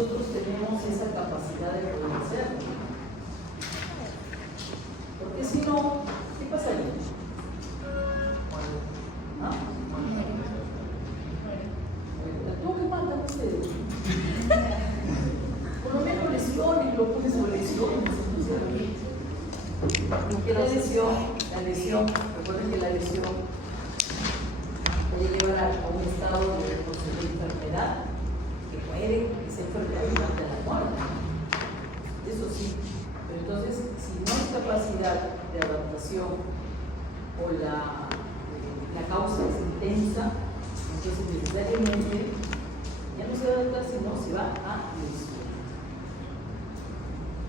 nosotros tenemos esa capacidad de poder hacerlo. Porque si no, ¿qué pasaría? ¿Ah? ¿Tú qué matan ustedes? Por lo menos lesiones, lo pones sobre lesiones. ¿Qué la lesión, recuerden que la lesión puede llevar a un estado de posible enfermedad que puede que sea enfermedad durante la muerte. Eso sí, pero entonces, si no hay capacidad de adaptación o la causa es intensa, entonces necesariamente ya no se va a adaptar, sino se va a lesión.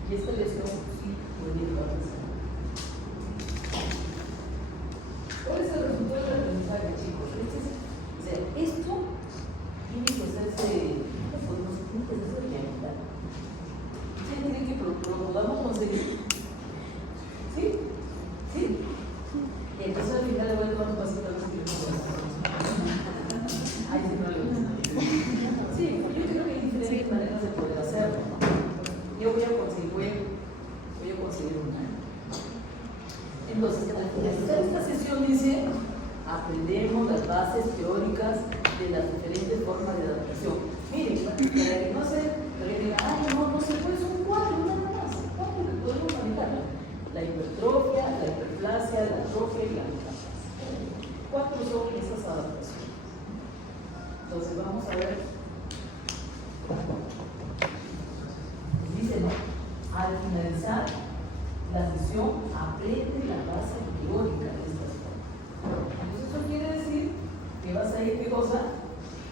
Y esta lesión sí puede llevar a pasar. ¿Cuál es el resultado del aprendizaje, chicos? O sea, esto tiene que hacerse, no sé, tiene que hacerse realidad. ¿Ustedes creen que lo podamos conseguir? ¿Sí? ¿Sí? Y entonces al final le voy a tomar un pasito a los que ay, sí, no le gusta. Sí, yo creo que hay diferentes maneras de poder hacerlo, ¿no? Yo voy a conseguir una. Entonces, al finalizar esta sesión dice, aprendemos las bases teóricas de las diferentes formas de adaptación. Miren, para que no se digan, no se puede, son 4 nada más. 4 que podemos manejar. La hipertrofia, la hiperplasia, la atrofia y la metaplasia. 4 son esas adaptaciones. Entonces vamos a ver. Dice, ¿no? Al finalizar la sesión, aprende la base teórica de estas formas. Entonces eso quiere decir que vas a ir, ¿qué cosa?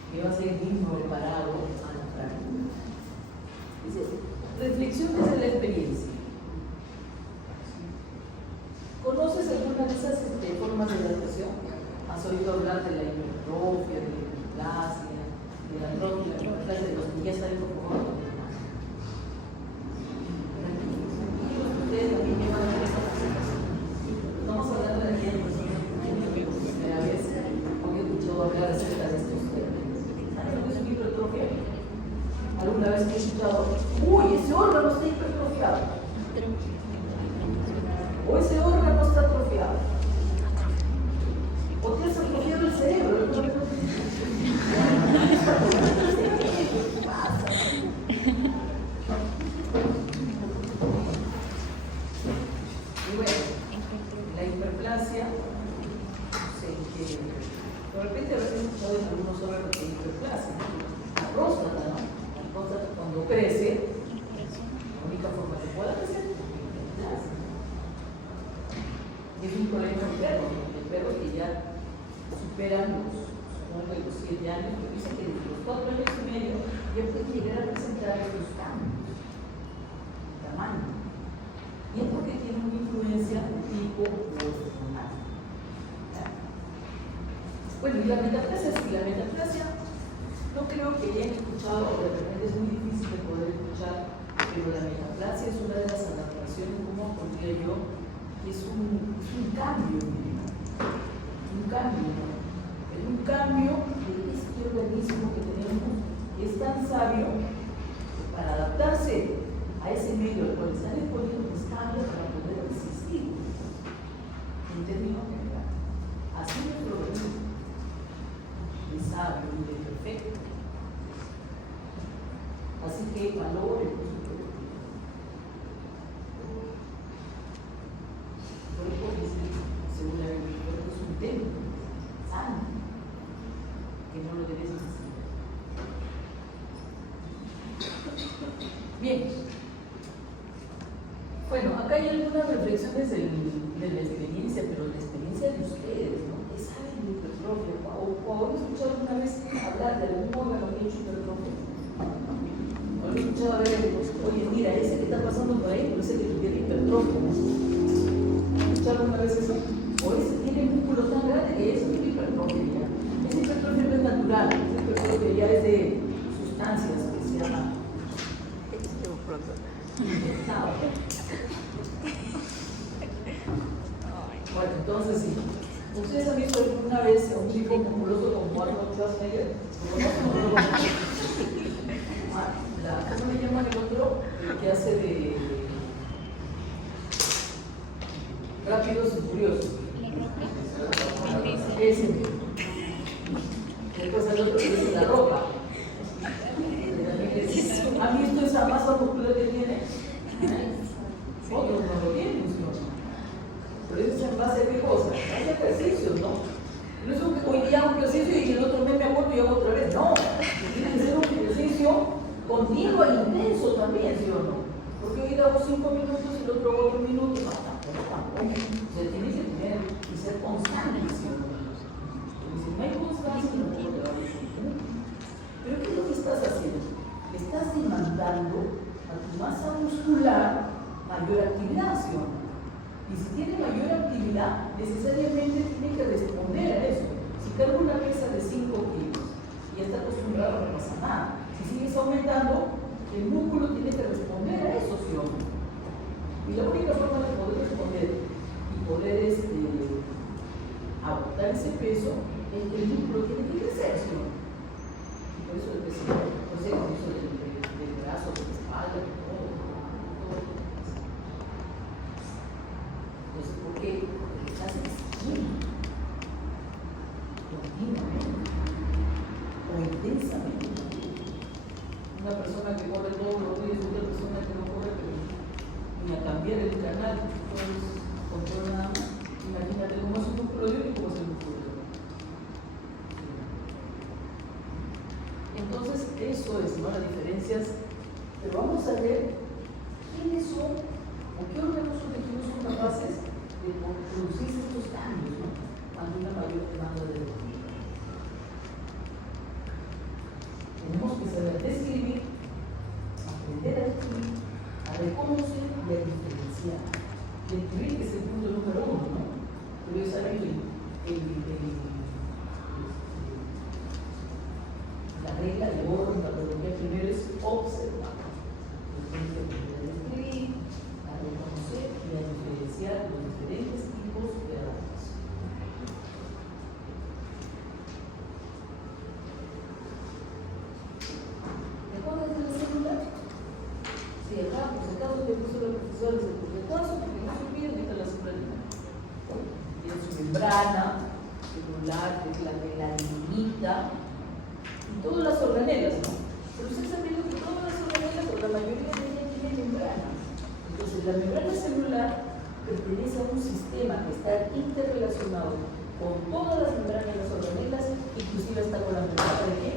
Que vas a ir bien preparado a la práctica. Dice, reflexiones de la experiencia. ¿Conoces alguna de esas formas de adaptación? ¿Has oído hablar de la hipertrofia, de la hiperplasia, de la atrofia, de la hiperplasia, de los que ya están incorporados? Ustedes también me van a ver esta presentación. Vamos a hablar de la guía de personas que por primera vez hoy he escuchado hablar acerca de estos términos. ¿Saben lo que es una hipertrofia? ¿Alguna vez he escuchado, uy, ese órgano está hipertrofiado? O ese órgano está atrofiado. O te has atrofiado el cerebro. ¿Qué pasa? Y bueno, la hiperplasia, de repente habrás escuchado en algunos órganos de hiperplasia. La próstata, ¿no? La próstata cuando crece, la única forma que pueda crecer es hiperplasia. Es un problema de perros que ya superan los 7 años, pero dicen que desde los 4 años y medio ya pueden llegar a presentar estos cambios de tamaño. Y es porque tiene una influencia tipo hormonal. Bueno, y la metaplasia, sí, la metaplasia no creo que hayan escuchado, o de repente es muy difícil de poder escuchar, pero la metaplasia es una de las adaptaciones, como pondría yo, es un cambio, un cambio, ¿no? Es un cambio de este organismo que tenemos, que es tan sabio que para adaptarse a ese medio al cual están exponiendo, pues cambia para poder resistir en términos generales. Así es nuestro organismo, es sabio y es perfecto. Así que valore por su propio tiempo. El cuerpo dice, según la Biblia, el cuerpo es un templo santo, que no lo debes necesitar. Bien. Bueno, acá hay algunas reflexiones de la experiencia, pero la experiencia de ustedes, ¿no? ¿Qué saben de hipertrofia? ¿O han escuchado alguna vez hablar de algún órgano que ha hecho hipertrofia? ¿O han escuchado a ver, oye, mira, ese que está pasando por ahí, no es el que tuviera hipertrofia? ¿Escucharon una vez eso? O ese tiene músculos tan grandes que eso tiene hipertrofia ya. Esa hipertrofia no es natural, esa hipertrofia ya es de sustancias que se llaman. Bueno, entonces sí. ¿Ustedes han visto alguna vez a un tipo musculoso como Arnold Schwarzenegger? ¿Lo conocen o no lo conocen? miedo al intenso también, ¿sí o no? Porque hoy damos 5 minutos y el otro 8 minutos, tampoco. O sea, tiene que tener y ser constante, ¿sí o no? Porque si no hay constancia, no te va a funcionar. Pero ¿qué es lo que estás haciendo? Estás demandando a tu masa muscular mayor actividad, ¿sí o no? Y si tiene mayor actividad, necesariamente tiene que responder a eso. Si carga una pesa de 5 kilos y está acostumbrado, no pasa nada. Si sigues aumentando, el músculo tiene que responder a eso, ¿sí o no? Y la única forma de poder responder y poder agotar ese peso es que el músculo tiene que crecer, ¿sí o no? Y por eso el crecimiento, pues el uso del brazo, de la espalda, de todo. Entonces, ¿por qué? Porque estás exigiendo continuamente o intensamente. Una persona que corre todos los días, otra persona que no corre, pero ni a cambiar el canal, pues control nada más. Imagínate cómo es un músculo y cómo es el músculo. Entonces, eso es, ¿no? Las diferencias. Pero vamos a ver quiénes son o qué órganos son son capaces de producir estos cambios, ¿no? Ante una mayor demanda de energía. Tenemos que saber describir, aprender a describir, a reconocer y a diferenciar. Describir que es el punto número 1, ¿no? Pero es algo la regla de oro en patología primero es observar. Después se aprender a describir, a reconocer y a diferenciar los diferentes tipos de adaptación. ¿Te acuerdas de la célula? Sí, acá, por si acaso, te puso la profesora de recaso, porque no se olviden que está la célula. Tiene su membrana celular, que es la que la delimita, y todas las organelas, ¿no? Pero ustedes han visto que todas las organelas, o la mayoría de ellas, tienen membrana. Entonces, la membrana celular pertenece a un sistema que está interrelacionado con todas las membranas de las organelas, inclusive hasta con la membrana de qué?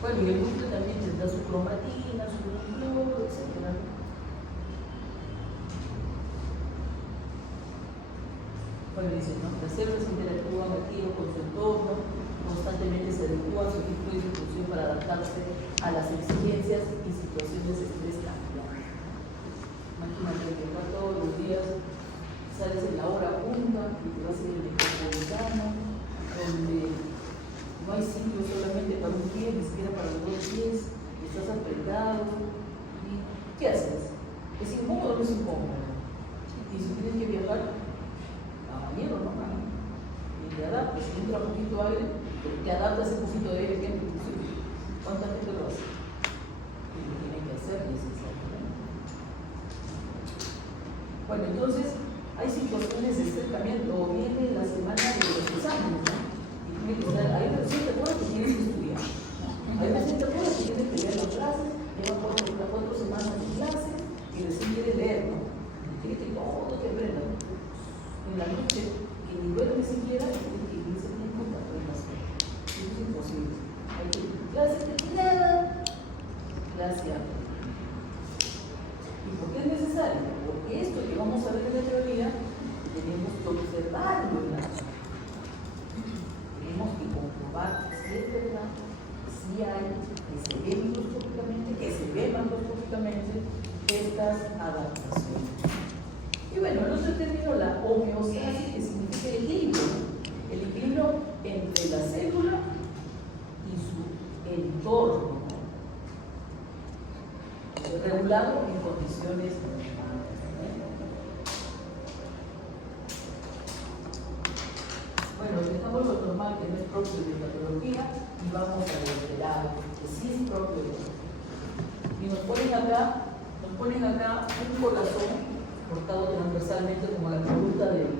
Bueno, y el núcleo también tendrá su cromatina, su núcleo, etc. Bueno, dicen, ¿no? Las células interactúan activo con su entorno, constantemente se adecúan su tipo de distribución para adaptarse a las exigencias y situaciones de estrés cambiantes. Imagínate que vas todos los días, sales en la hora punta y te vas a ir al metropolitano, donde no hay sitio solamente para un pie, ni siquiera para los 2 pies, estás apretado. ¿Y qué haces? ¿Es incómodo o no es incómodo? Y si tienes que viajar, a miedo, ¿no? Y te adaptas, si entra un poquito de aire, te adaptas ese poquito de aire que entra. ¿Cuánta gente lo hace? Y lo tiene que hacer necesariamente. Bueno, entonces hay situaciones de acercamiento, o viene la semana de los exámenes, ¿no? Y tiene que estar, hay una recién te acuerdas que tienes que estudiar. Hay una recién te acuerdas que tienes que leer las clases, lleva 4 semanas de clase y recién quiere leer, ¿no? Quiere que todo te aprenda. En la noche, que ni duerme siquiera, tiene que ir ese tiempo para aprendas. Eso es imposible. Hay que clase terminada, clase a. ¿Y por qué es necesario? Porque esto que vamos a ver en la teoría, tenemos que observarlo en la noche. Tenemos que comprobar si es verdad, si hay, que se ve microscópicamente, que se ve macroscópicamente estas adaptaciones. Y bueno, el otro término, la homeostasis, que significa el equilibrio, ¿no? El equilibrio entre la célula y su entorno, regulado en condiciones normales. Bueno, dejamos lo normal, que no es propio de patología, y vamos a lo que sí es propio de patología. Y nos ponen acá un corazón cortado transversalmente, como la pregunta del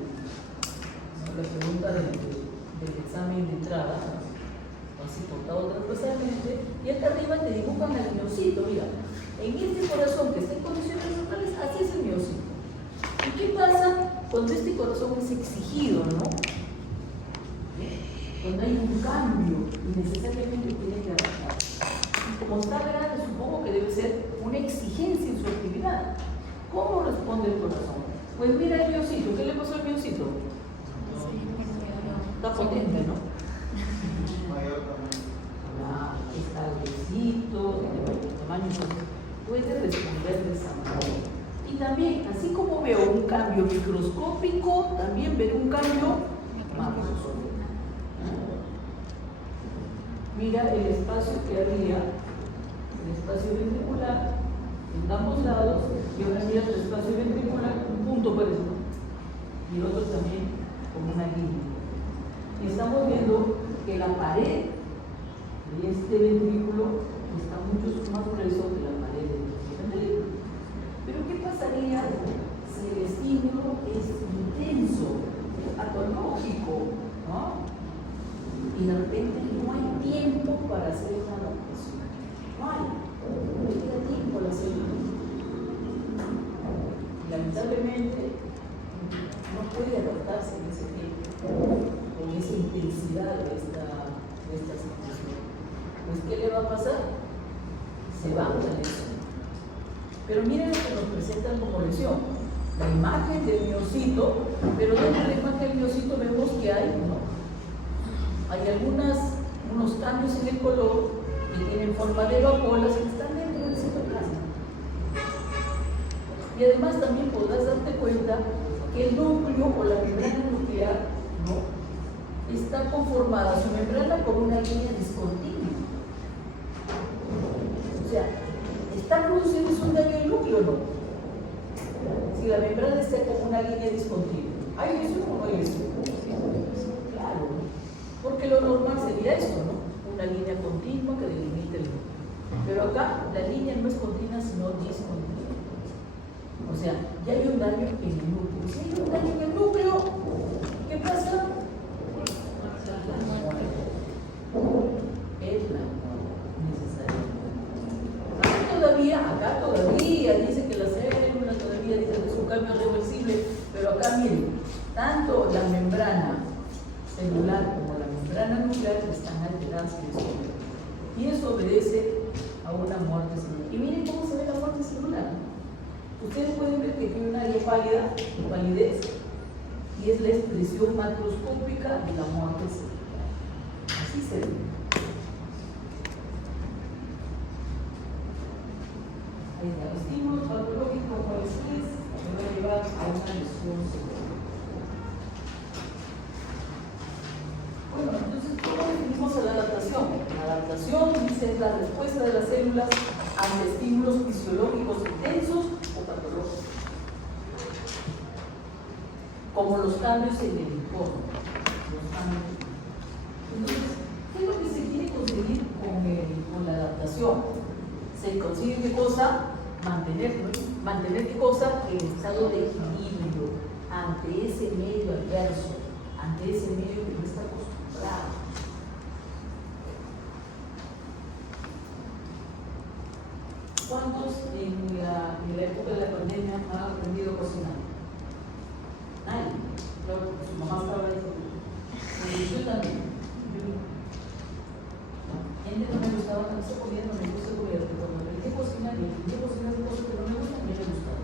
examen de entrada, así cortado transversalmente, y acá arriba te dibujan el miocito. Mira, en este corazón que está en condiciones normales, así es el miocito. ¿Y qué pasa cuando este corazón es exigido, no? donde hay un cambio y necesariamente tiene que adaptar. Como está grande, supongo que debe ser una exigencia en su actividad. ¿Cómo responde el corazón? Pues mira el miocito, ¿qué le pasó al miocito? Está potente, ¿no? Está gruesito, tiene mayor tamaño, entonces puede responder de esa manera. Y también, así como veo un cambio microscópico, también veré un cambio macroscópico. Mira el espacio que había, el espacio ventricular, en ambos lados, y ahora mira el espacio ventricular, un punto por eso, y el otro también con una línea. Y estamos viendo que la pared de este ventrículo está mucho más grueso que la pared de este ventrículo. Pero ¿qué pasaría si el estímulo es intenso, patológico, ¿no? Y de repente no hay tiempo para hacer una adaptación? No queda tiempo para hacerlo. Lamentablemente no puede adaptarse en ese tiempo, con esa intensidad de esta situación. Pues, ¿qué le va a pasar? Se va a una lesión. Pero miren lo que nos presentan como lesión. La imagen del miocito, pero dentro de la imagen del miocito vemos que hay, ¿no? Hay unos cambios en el color que tienen forma de vacuolas que están dentro del citoplasma. Y además también podrás darte cuenta que el núcleo o la membrana nuclear, ¿no?, está conformada su membrana por una línea discontinua. O sea, ¿está produciendo un daño al núcleo o no? Si la membrana está como una línea discontinua, ¿hay lesión o no hay lesión? Claro, porque lo normal sería esto, ¿no? Una línea continua que delimita el núcleo. Pero acá la línea no es continua, sino discontinua. O sea, ya hay un daño en el núcleo. Si hay un daño en el núcleo, ¿qué pasa? Es la necesaria. Acá todavía dice que la célula todavía dice que es un cambio reversible, pero acá miren, tanto la membrana celular como la membrana nuclear están alteradas en este momento. Y eso obedece a una muerte celular. Y miren cómo se ve la muerte celular. Ustedes pueden ver que tiene una área pálida, palidez, y es la expresión macroscópica de la muerte celular. Así se ve. Ahí está, estímulos patológicos cualesquiera que va a llevar a una lesión celular. Bueno, entonces, ¿cómo definimos a la adaptación? La adaptación, dice, es la respuesta de las células ante estímulos fisiológicos intensos o patológicos, como los cambios en el entorno. Entonces, ¿qué es lo que se quiere conseguir con la adaptación? Se consigue ¿qué cosa? Mantener ¿qué cosa? El estado de equilibrio ante ese medio adverso, ante ese medio que no está acostumbrado. ¿Cuántos en la época de la pandemia han aprendido a cocinar? Nadie. Claro, su mamá estaba ahí. Yo también. Gente no me gustaba, no se comía, no me gusta comer, pero cuando aprendí a cocinar y aprendí a cocinar cosas que no me gustan, me gustaba.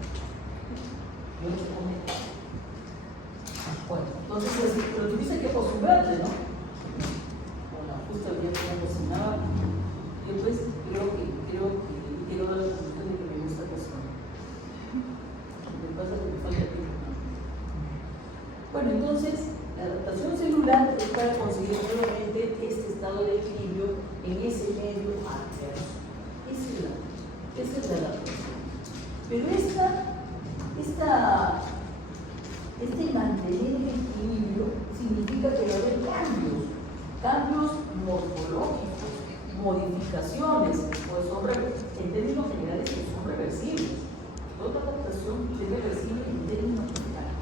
Yo no sé comer. Bueno, entonces, pues, pero tuviste que acostumbrarte, ¿no? Bueno, justo el día que me cocinaba, yo pues quiero dar la conclusión de que me gusta cocinar. Lo que pasa es que me falta tiempo. Bueno, entonces, la adaptación celular es para conseguir nuevamente este estado de equilibrio en ese medio adverso. Esa es la adaptación. Pero este mantener el equilibrio significa que va a haber cambios morfológicos, modificaciones, pues en términos generales son reversibles. Toda adaptación es reversible en términos generales.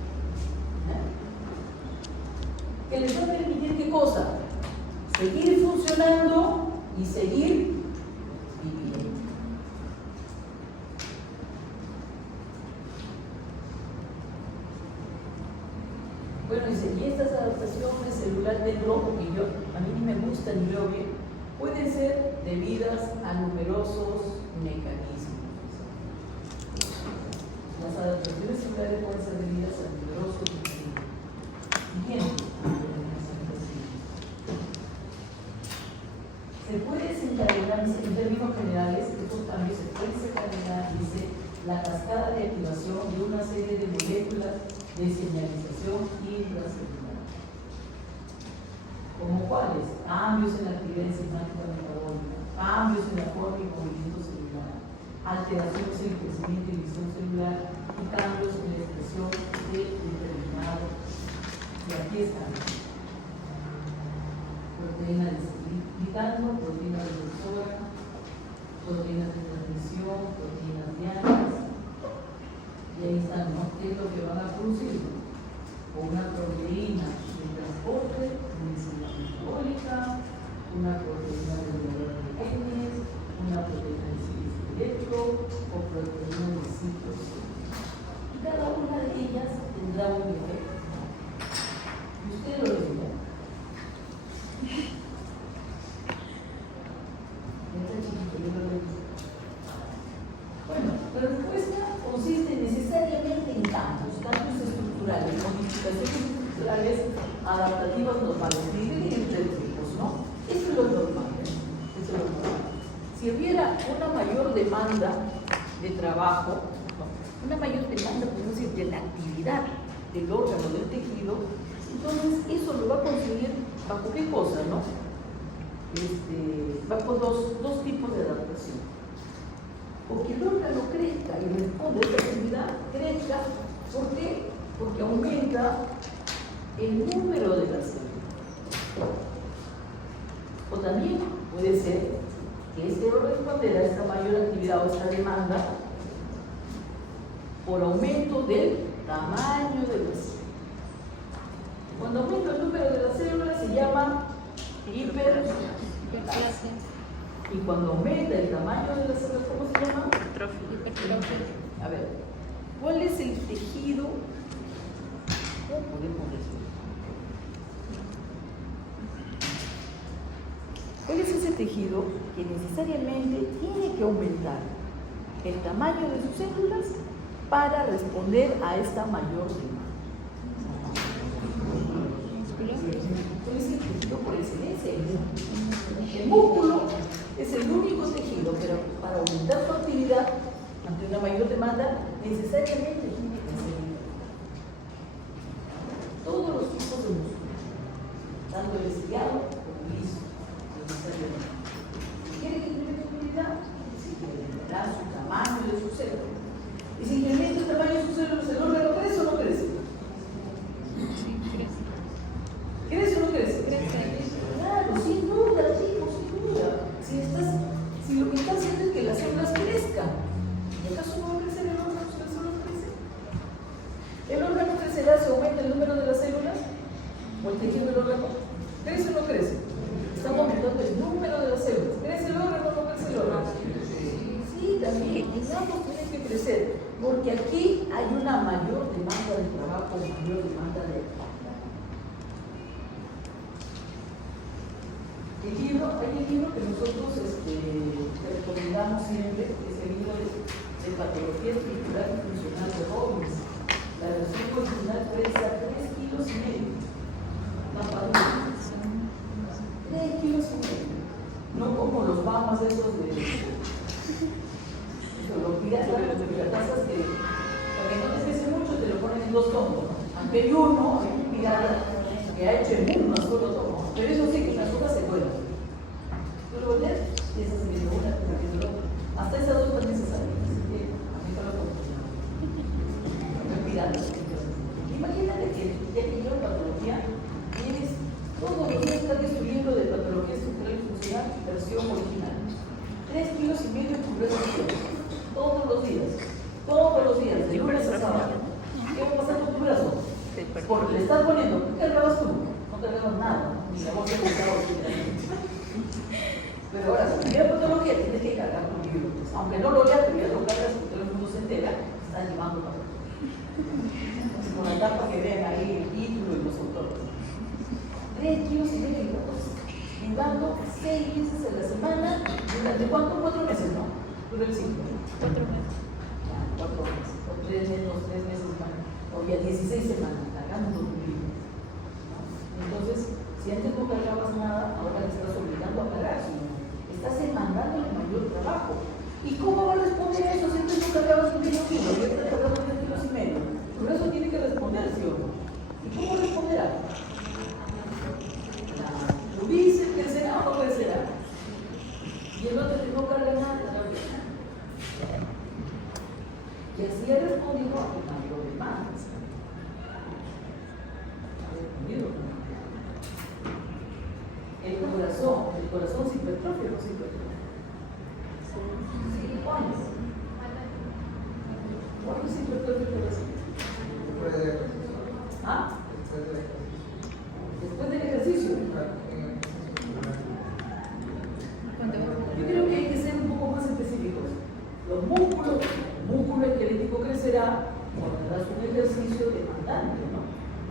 Que les va a permitir ¿qué cosa? Seguir funcionando y seguir viviendo. Bueno, dice, y estas adaptaciones celulares del rojo que yo a mí ni me gusta ni veo bien, pueden ser debidas a numerosos mecanismos. Las adaptaciones celulares pueden ser debidas a numerosos mecanismos. Siguiente. Se puede desencadenar, en términos generales, estos cambios se pueden desencadenar, dice, la cascada de activación de una serie de moléculas de señalización intracelular. ¿Como cuáles? Cambios en la actividad enzimática metabólica, cambios en la forma y movimiento celular, alteraciones en el crecimiento y visión celular y cambios en la expresión de determinado. Y aquí están. Proteína de ligando, proteína reductora, proteínas de transmisión, proteínas dianas. Y ahí están, ¿no? ¿Qué es lo que van a producir? O una proteína de transporte, una enzima metabólica, una proteína reguladora de genes, una proteína de esqueleto o proteína de citosina. Y cada una de ellas tendrá un efecto. Y usted lo verá. Bueno, la respuesta consiste necesariamente en cambios estructurales, modificaciones estructurales adaptativas normales, entre tipos, ¿no? Eso es lo normal, eso es lo normal. Si hubiera una mayor demanda de trabajo, una mayor demanda, podemos decir, de la actividad del órgano, del tejido, entonces eso lo va a conseguir bajo qué cosa, ¿no? Bajo dos tipos de adaptación. O que el órgano crezca y responde a esta actividad, crezca. ¿Por qué? Porque aumenta el número de las células. O también puede ser que este va a responder a esta mayor actividad o esta demanda por aumento del tamaño de las células. Cuando aumenta el número de las células se llama hiperplasia. Y cuando aumenta el tamaño de las células, ¿cómo se llama? Hipertrofia. A ver, ¿cuál es el tejido? ¿Cómo podemos decir? ¿Cuál es ese tejido que necesariamente tiene que aumentar el tamaño de sus células para responder a esta mayor demanda? ¿Cuál es el tejido por excelencia? El músculo es el único tejido, pero para aumentar su actividad ante una mayor demanda, necesariamente tiene que ser todos los tipos de músculo, tanto el estriado como el liso, necesariamente. Si quiere que incremente su actividad, si quiere aumentar su tamaño de sus células. Y si incrementa el tamaño de sus células, ¿el órgano crece o no crece? ¿Crece o no crece? Claro, sin duda, chicos, sin duda. Si lo que está haciendo es que las células crezcan, ¿y acaso no va a crecer el órgano si las células crecen? ¿El órgano crecerá si aumenta el número de las células? ¿O el tejido del órgano? ¿Crece o no crece? Estamos aumentando el número de las células. ¿Crece el órgano o no crece el órgano? Sí, también. Ambos tienen que crecer, porque aquí hay una mayor demanda de trabajo, mayor demanda de actividad. Hay un libro que nosotros recomendamos siempre, es el libro de Patología Estructural y Funcional de Robbins. La versión original pesa 3,5 kilos. Una padura. 3,5 kilos. No como los mamas esos de los piratas que para que no te pese mucho te lo ponen en 2 tomos. Aunque hay un pirata que ha hecho en uno solo tomo. Pero eso sí, que las hojas se cuelan. Tú lo lees y esas se viene una, hasta esas 2 también se salen. Así que a mí no lo funciona. El pirata. Imagínate que ya que yo en patología tienes todos los días estás estudiando de patología estructural y funcional versión original. 3,5 kilos en currículum. Todos los días, de lunes a sábado. ¿Qué va a pasar con tu brazo? Porque le estás poniendo, ¿qué cargabas tú? No cargabas nada, ni la bolsa de cargaba. Pero ahora, si tienes patología, tienes que cargar con libros. Aunque no lo leas, pero ya lo cargas porque todo el mundo se entera, están llevando patología. Con la tapa que vean ahí, el título y los autores. 3,5 kilos. ayudando 6 veces a la semana, ¿durante cuánto? 4 meses, ¿no? Dura el ciclo. 4 meses. Ya, 4 meses, o 3 meses más, o ya 16 semanas, cargando tu libro. Entonces, si antes no cargabas nada, ahora le estás obligando a cargar, estás demandándole mayor trabajo. ¿Y cómo va a responder eso si antes no cargabas un kilo y ahora estás cargando 3,5 kilos? Por eso tiene que responder, ¿sí o no? ¿Y cómo responderá? Lo dice, crecerá o no crecerá. Y el otro que no carga nada, y así ha respondido aplicando demandas. Ha respondido. El corazón se hipertrofia o no se hipertrofia. ¿Cuándo? ¿Cuándo se hipertrofia el corazón? ¿Ah? Después del ejercicio. Yo creo que hay que ser un poco más específicos. Los músculo esquelético crecerá cuando hagas un ejercicio demandante, ¿no?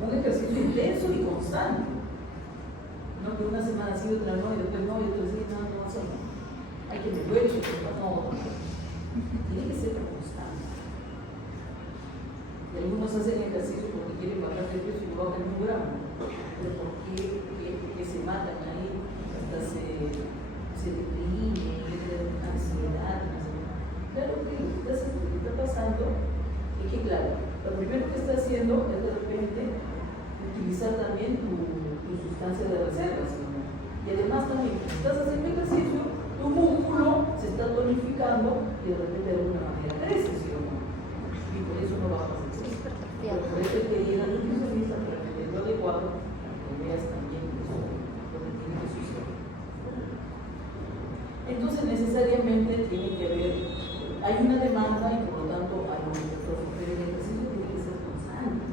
Un ejercicio intenso y constante. No que una semana sí, otra no, y después no, y después sí, no, eso no. Hay que me duele, no. Tiene que ser constante. Y algunos hacen ejercicio porque quieren bajar de peso y no bajan un gramo. Pero ¿por qué se matan ahí? Hasta se deprimen, tienen ansiedad. Claro que lo que está pasando es que, claro, lo primero que está haciendo es de repente utilizar también tu sustancia de reserva, ¿no? Y además también, si estás haciendo ejercicio, tu músculo se está tonificando y de repente de alguna manera crece, ¿sí o no? Y por eso no bajas el peso. Por eso es que llega al nutricionista para que te lo adecuado, que veas también eso, lo que tiene que suceder. Entonces necesariamente tiene que haber, hay una demanda y por lo tanto hay un hipertrofia, pero el ejercicio tiene que ser constante.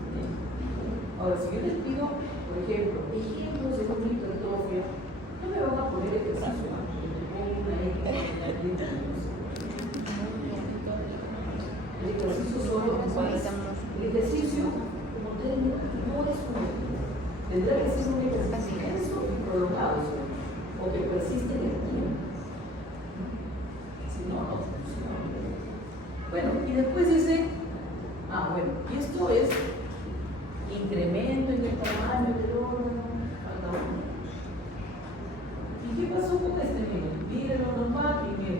Ahora, si yo les pido, por ejemplo, ejemplos de una hipertrofia, no me van a poner ejercicio, ¿no? El ejercicio solo el ejercicio como término no es un ejercicio. Tendrá que ser un ejercicio intenso y prolongado, o que persiste en el tiempo. Si no, no funciona. Bueno, y después dice, bueno, y esto es incremento en el tamaño del órgano, falta uno. ¿Y qué pasó con este nivel? Mire lo normal y mire.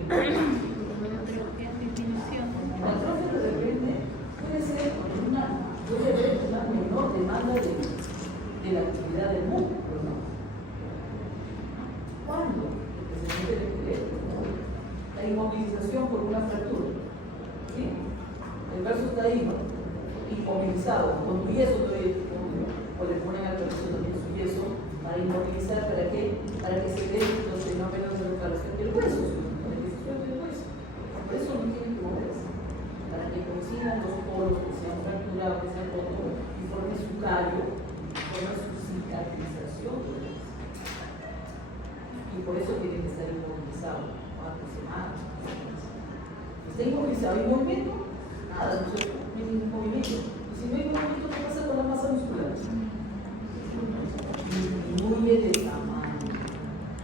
La atrofia de repente puede ser puede haber una menor demanda de la actividad del músculo, ¿no? ¿Cuándo? Porque se siente el esqueleto, ¿no? La inmovilización por una fractura. ¿Sí? El brazo está ahí, ¿no? Inmovilizado, con tu yeso todavía, o le ponen al brazo también su yeso para inmovilizar, ¿para qué? Para que se den los fenómenos de reparación del hueso, la decisión del hueso. Por eso no tienen que moverse, para que coincidan los poros que se han fracturado, que se han roto, y forme su callo, forme su cicatrización. Y por eso tiene que estar inmovilizado 4 semanas. Está inmovilizado y movimiento, nada, no sé, no hay ningún movimiento. Y si no hay movimiento, ¿qué pasa con la masa muscular? Disminuye de tamaño.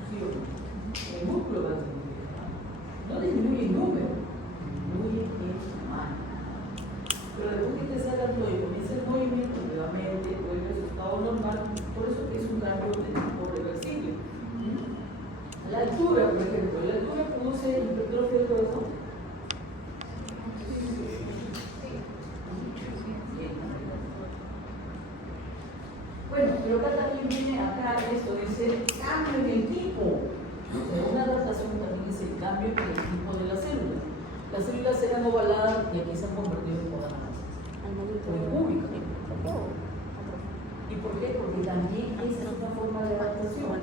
¿Sí o no? El músculo va a disminuir de tamaño. No disminuye en número, disminuye en tamaño. Pero después que te salga todo y comienza el movimiento, nuevamente vuelve a su estado normal, por eso que es un cambio de tipo reversible. La altura, por ejemplo, la altura produce hipertrofia del corazón. Bueno, pero acá también viene esto, dice cambio en el tipo. Una adaptación también es el cambio en el tipo de las células. Las células eran ovaladas y aquí se han convertido en cuadradas. O en cúbicas. ¿Y por qué? Porque también esa es una forma de adaptación.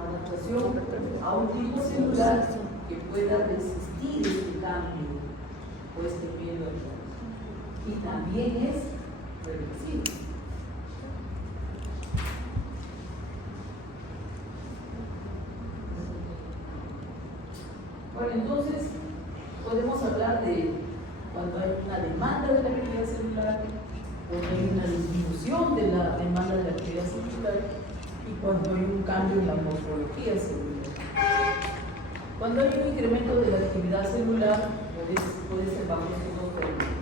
Adaptación a un tipo celular que pueda resistir este cambio o este periodo. Y también es reversible. Bueno, entonces podemos hablar de cuando hay una demanda de la actividad celular, cuando hay una disminución de la demanda de la actividad celular y cuando hay un cambio en la morfología celular. Cuando hay un incremento de la actividad celular, puede ser bajo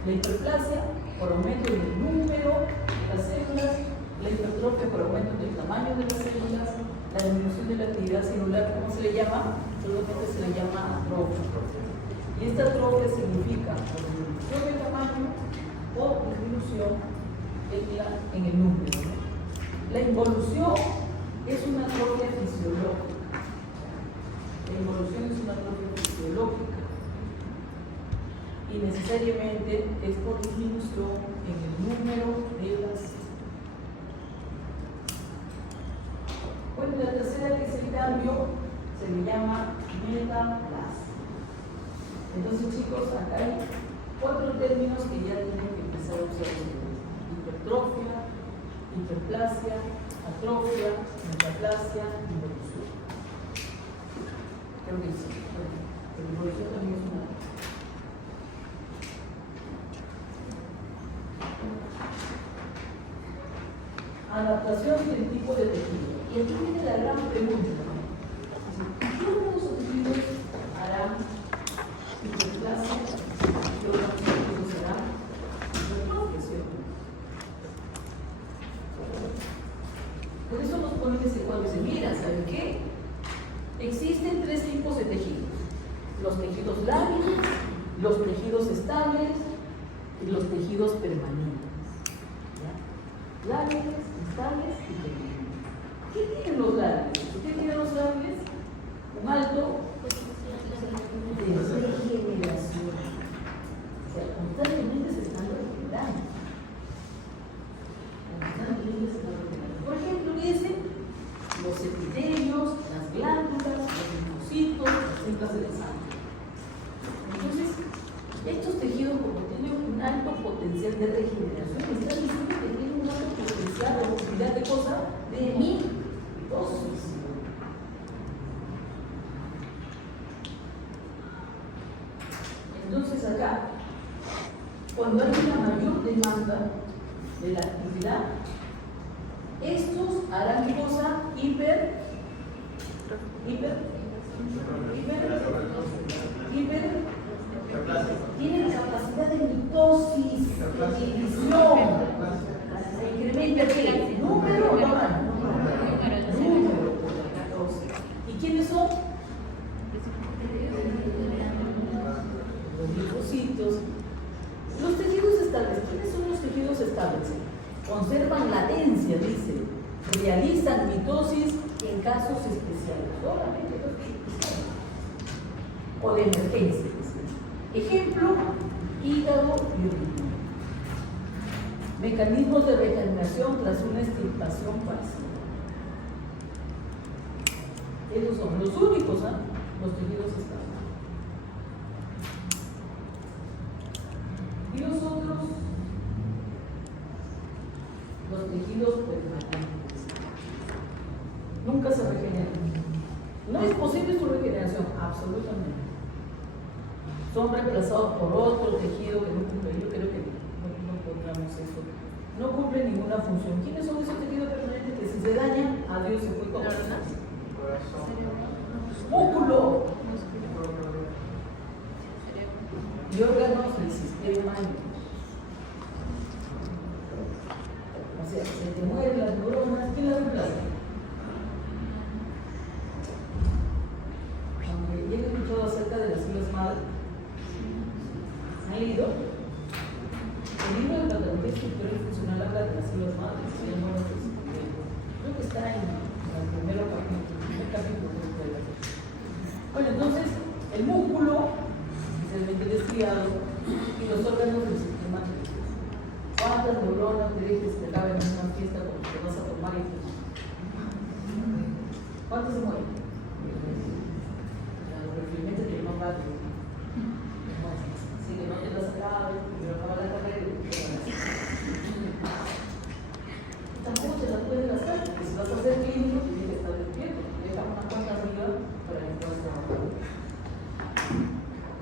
la hiperplasia por aumento en el número de las células, la hipertrofia por aumento del tamaño de las células, la disminución de la actividad celular, ¿cómo se le llama? Solamente se le llama atrofia. Y esta atrofia significa o disminución del tamaño o disminución en el número. La involución es una atrofia fisiológica. La involución es una atrofia fisiológica y necesariamente es por disminución en el número de las células. Bueno, la tercera, que es el cambio, se le llama metaplasia. Entonces, chicos, acá hay 4 términos que ya tienen que empezar a usar: hipertrofia, hiperplasia, atrofia, metaplasia, involución. Creo que sí, pero involución también es una. Adaptación del tipo de tejido. Y aquí viene la gran pregunta: ¿qué otros tejidos harán hiperplasia? ¿Qué otros tejidos harán hipertrofia? Por eso nos ponen ese cuadro y dicen: mira, ¿saben qué? Existen 3 tipos de tejidos: los tejidos láminas, los tejidos estables y los tejidos permanentes. ¿Ya? Láminas, estables y permanentes. ¿Qué tienen los láminas? ¿Qué tienen los láminas? Un alto de regeneración. O sea, constantemente se están regenerando. Por ejemplo, dicen los epitelios, las glándulas, los linfocitos, las células de la sangre. Entonces, estos tejidos, como tienen un alto potencial de regeneración, están diciendo que tienen un alto potencial de posibilidad de cosa de mitosis. Entonces, acá, cuando hay una mayor demanda de la actividad, estos harán cosa tienen capacidad de mitosis, de división, incrementa el número o tamaño. Número. ¿Y quiénes son? Los linfocitos. Los tejidos estables. ¿Quiénes son los tejidos estables? Conservan latencia, dice. Realizan mitosis en casos especiales. Solamente los especiales. O de emergencia, dice. Ejemplo: hígado y riñón. Mecanismos de regeneración tras una extirpación parcial. Esos son los únicos, los tejidos estables. Y los otros, los tejidos permanentes, nunca se regeneran. No es posible su regeneración, absolutamente. Son reemplazados por otro tejido que no cumple. Yo creo que no pongamos eso. No cumple ninguna función. ¿Quiénes son esos tejidos permanentes que si se dañan, adiós, se fue todo? Músculo y órganos del sistema inmune. O sea, se te mueven las neuronas, ¿quién las reemplaza? Aunque ya he escuchado acerca de las células madre, ¿han leído? El libro de patología estructural y funcional habla de las células madres, se llama creo que está en el primer capítulo. Bueno, entonces, el músculo es el estriado y los órganos del sistema nervioso. ¿Cuántas neuronas te dejes que te caben en una fiesta cuando te vas a tomar y te... ¿Cuántas se mueren? Refirimente que no va a así que no te las acabes, pero acaba la carrera y te van a hacer. Tampoco te las puedes gastar, porque si vas a hacer clínico, tienes que estar despierto. Deja una cuenta arriba para que puedas trabajar.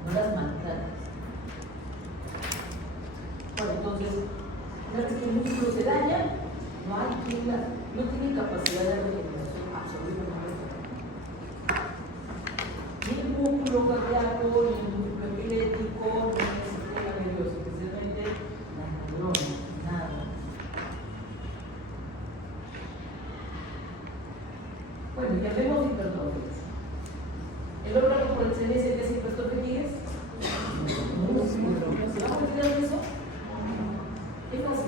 No las maltratas. Bueno, entonces, una vez que el músculo se daña, no tiene capacidad de regeneración. Bueno, llamemos hipertrofias. El órgano por excelencia que es hipertrofia es músculo. ¿Se va a olvidar de eso? ¿Qué pasa?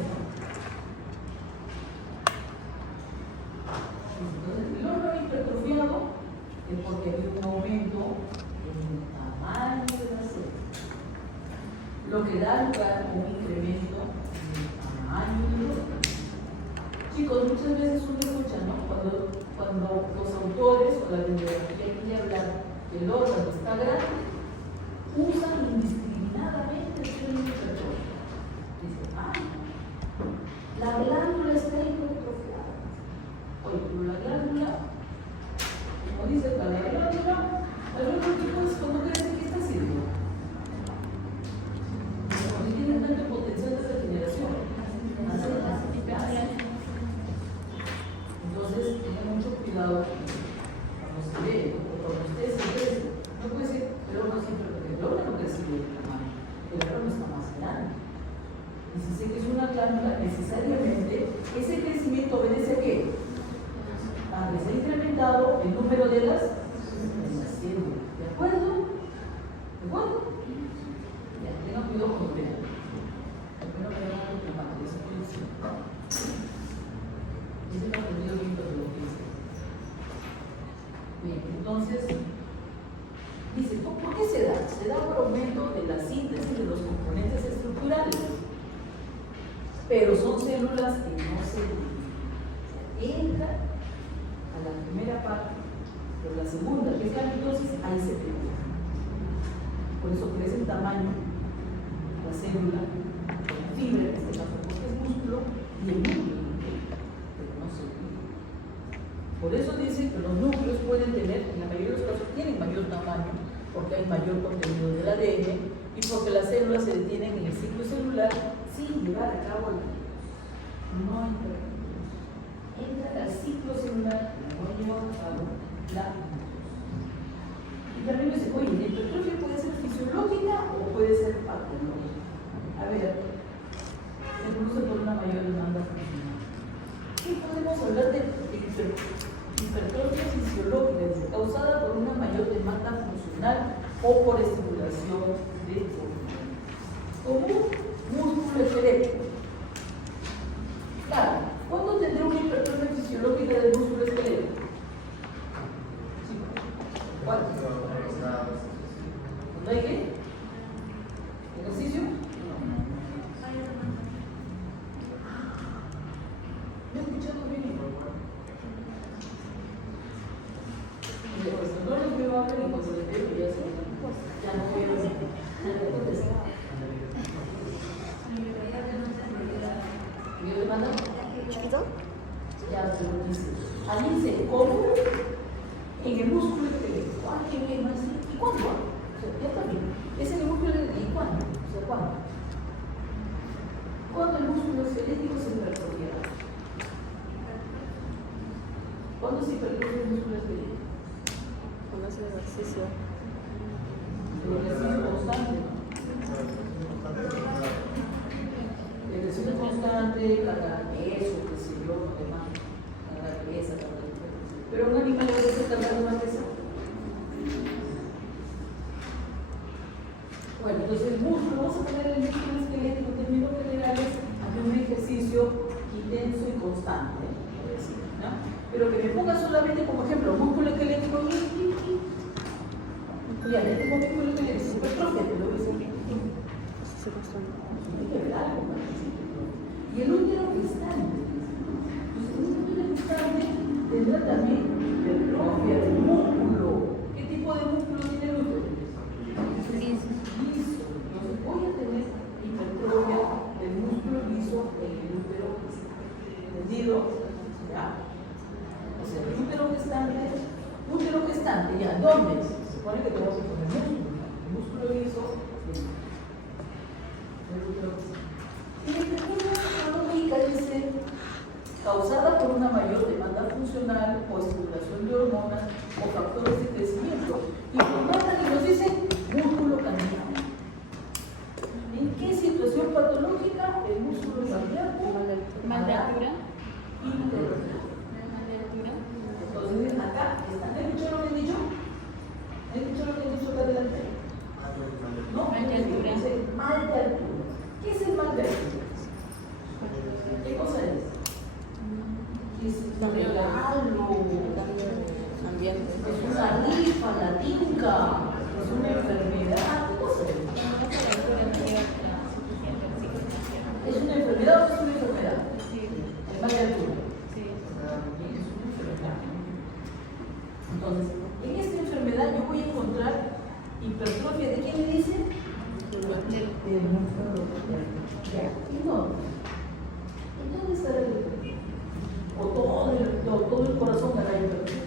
Entonces, el órgano hipertrofiado es porque hay un aumento en el tamaño de la célula, lo que da lugar a un incremento en el tamaño del órgano. Chicos, muchas veces uno escucha, ¿no? Cuando los autores o la bibliografía quiere hablar que el órgano está grande, usan indiscriminadamente el término hipertrofia. Dicen, la glándula está hipertrofiada. Oye, pero la glándula, como dice acá, la glándula, algunos tipos cuando crece, ¿qué está haciendo? Cuando tiene tanto potencial de regeneración, hace las eficacia. Entonces, tengan mucho cuidado cuando se ve, cuando ustedes se ven. No puede ser, pero no siempre, porque el órgano crece de tamaño, el órgano está más grande. Y si sé que es una glándula, necesariamente ese crecimiento obedece a qué? A que se ha incrementado el número de las células. ¿De acuerdo? ¿De acuerdo? Ya, tengan cuidado con el vean. Primero me llaman el tomate, eso es eso. Ese es el aprendido bien de lo que dice. Bien, entonces, dice, ¿por qué se da? Se da por aumento de la síntesis de los componentes estructurales. Pero son células que no se dividen. Entra a la primera parte, pero la segunda, que es la mitosis, ahí se queda. Por eso crece el tamaño, la célula, la fibra, en este caso porque es músculo, y el núcleo, pero no se divide. Por eso dice que los núcleos pueden tener, en la mayoría de los casos, tienen mayor tamaño, porque hay mayor contenido del ADN y porque las células se detienen en el ciclo celular sin llevar a cabo la mitosis. No entra al ciclo celular y no lleva a cabo la mitosis. Y también me dice, oye, ¿la hipertrofia puede ser fisiológica o puede ser patológica? A ver, se produce por una mayor demanda funcional. ¿Qué podemos hablar de hipertrofia fisiológica causada por una mayor demanda funcional o por estimulación de órganos? Como un músculo esquelético. Claro, ¿cuándo tendré una hipertrofia fisiológica del músculo esquelético? ¿Cuándo? ¿Cuándo hay qué? ¿Ejercicio? ¿Me he escuchado bien? No les veo hablar y cuando les veo ya no veo. ¿Me lo mandan? ¿Chiquito? Ya se lo dice. Ahí dice, ¿cómo? En el músculo esquelético. ¿Qué bien más? ¿Y cuándo? O sea, ya también. Es en el músculo esquelético. ¿Y cuándo? O sea, ¿cuándo? ¿Cuándo el músculo esquelético se hipertrofia? ¿Cuándo se hipertrofia el músculo esquelético? Cuando hace el ejercicio. El ejercicio constante, ¿no? El ejercicio constante, cargar peso, qué sé yo, lo demás. Cargar pesa, cargar peso. Pero un animal a veces cargar una pesa. Bueno, entonces el músculo, vamos a poner el músculo esquelético en términos generales ante un ejercicio intenso y constante, ¿no? Pero que me ponga solamente como ejemplo músculo esquelético y ya, tengo músculo esquelético, hipertrofia, te lo dice aquí. Tiene que ver algo más. Y el útero gestante. Entonces, el útero gestante tendrá también hipertrofia del músculo. ¿Qué tipo de músculo tiene el útero? Liso. Entonces voy a tener hipertrofia del músculo liso en el útero gestante. ¿Entendido? ¿Ya? O sea, el útero gestante, ¿ya? ¿Dónde? Se supone que tenemos que poner el músculo liso, el útero gestante. Y la hipertrofia patológica dice, causada por una mayor demanda funcional o estimulación de hormonas o factores de crecimiento. Y por nada que nos dicen músculo cardíaco. ¿En qué situación patológica el músculo cardíaco? Mal de altura. Entonces acá la tinca. Es una enfermedad. ¿Cómo se llama? ¿Es una enfermedad o es una enfermedad? El mal de altura. Es una enfermedad. Entonces, en esta enfermedad yo voy a encontrar hipertrofia. ¿De quién me dice? Del músculo. ¿Y no? ¿Y dónde está la hipertrofia? O todo el corazón de la hipertrofia.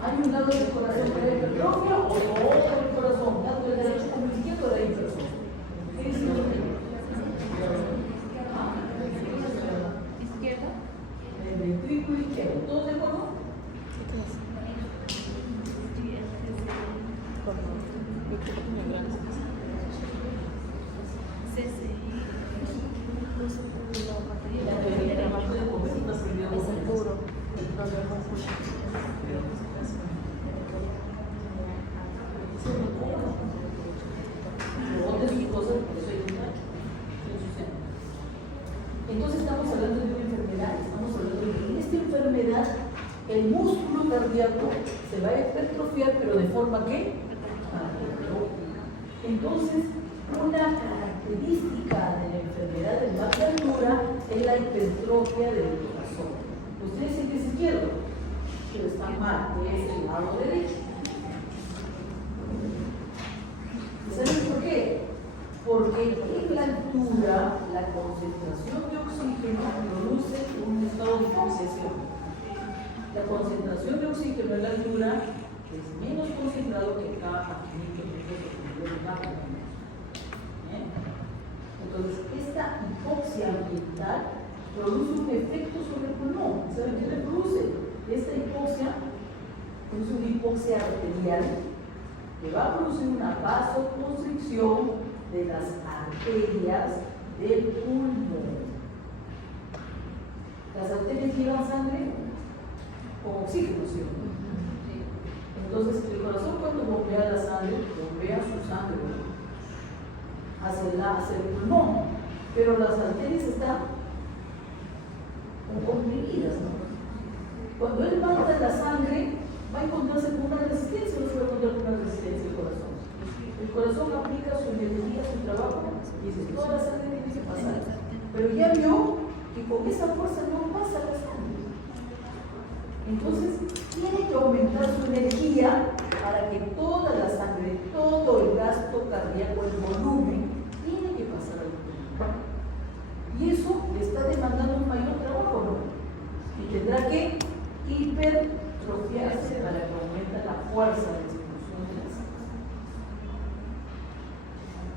¿Hay un lado del corazón que da hipertrofia o todo el corazón, tanto el derecho como el izquierdo, da hipertrofia? ¿Qué dice? ¿Izquierda? El ventrículo izquierdo. ¿Todos de acuerdo? Entonces estamos hablando de una enfermedad, estamos hablando de que en esta enfermedad el músculo cardíaco se va a hipertrofiar, pero de forma que entonces una característica de la enfermedad del mal de altura es la hipertrofia del corazón. Ustedes dicen que es izquierdo, pero está mal, es el lado derecho. ¿Saben por qué? Porque en la altura la concentración de oxígeno produce un estado de diferenciación. La concentración de oxígeno en la altura es menos concentrado que acá a 500 metros de mar. Entonces, esta hipoxia ambiental produce un efecto sobre el pulmón. ¿Saben qué le produce? Esta hipoxia es una hipoxia arterial que va a producir una vasoconstricción de las arterias del pulmón. Las arterias llevan sangre con oxígeno, ¿sí? Entonces, el corazón cuando bombea la sangre, bombea su sangre hacia el pulmón, pero las arterias están comprimidas, ¿no? Cuando él manda la sangre, va a encontrarse con una resistencia, no se va a encontrar con una resistencia el corazón. El corazón aplica su energía, su trabajo, y dice, toda la sangre tiene que pasar. Pero ya vio que con esa fuerza no pasa la sangre. Entonces, tiene que aumentar su energía para que toda la sangre, todo el gasto cardíaco, el volumen, tiene que pasar al pulmón. Y eso le está demandando un mayor trabajo, ¿no? Y tendrá que hipertrofiarse para que aumente la fuerza de distribución de la sangre.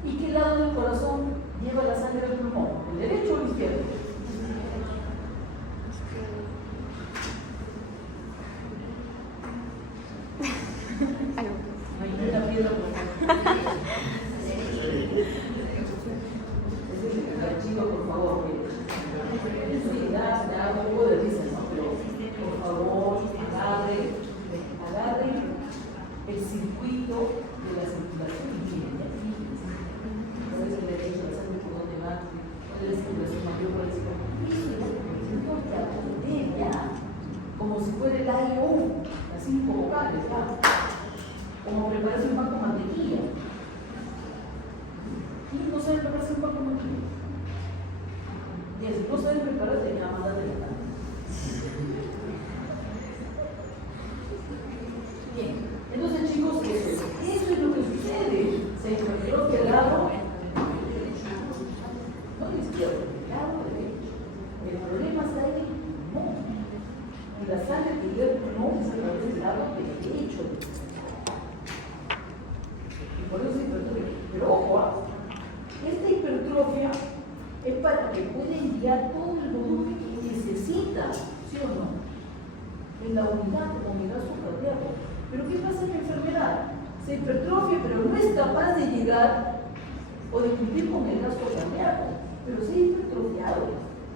¿Y qué lado del corazón lleva la sangre al pulmón? ¿El derecho o el izquierdo? No hay una piedra por favor. Chico, por favor, sí, da un poco de risa, ¿no? Pero por favor, agarre el circuito de la circulación infinita. ¿Cuál es el derecho? ¿La sangre por dónde va? ¿Cuál es la circulación mayor? ¿Cuál es la circulación? Ya, como si fuera el AIO, las 5 vocales, ya. Como prepararse un pan con mantequilla. ¿Quién no sabe prepararse un pan con mantequilla? Y si no saben prepararse, nada más de la. Bien, entonces chicos, eso es lo que sucede. Se hipertrofia el lado, no el izquierdo, el lado derecho. El problema está en el pulmón. Y la sangre que llega al pulmón es a través del lado derecho. Y por eso se hipertrofia. Pero ojo, esta hipertrofia es para que pueda enviar todo el volumen que necesita, ¿sí o no? En la unidad como el gasto cardíaco. Pero ¿qué pasa en la enfermedad? Se hipertrofia, pero no es capaz de llegar o de cumplir con el gasto cardíaco. Pero se ha hipertrofiado,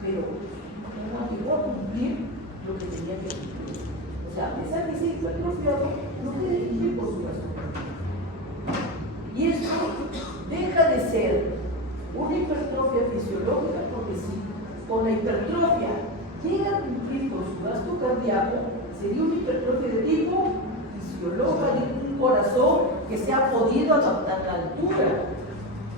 pero no llegó a cumplir lo que tenía que cumplir. O sea, a pesar de ser hipertrofiado, no puede cumplir por su gasto cardíaco. Y esto deja de ser una hipertrofia fisiológica, porque si con la hipertrofia llega a cumplir con su gasto cardíaco, sería una hipertrofia de tipo fisiológico, de un corazón que se ha podido adaptar a la altura.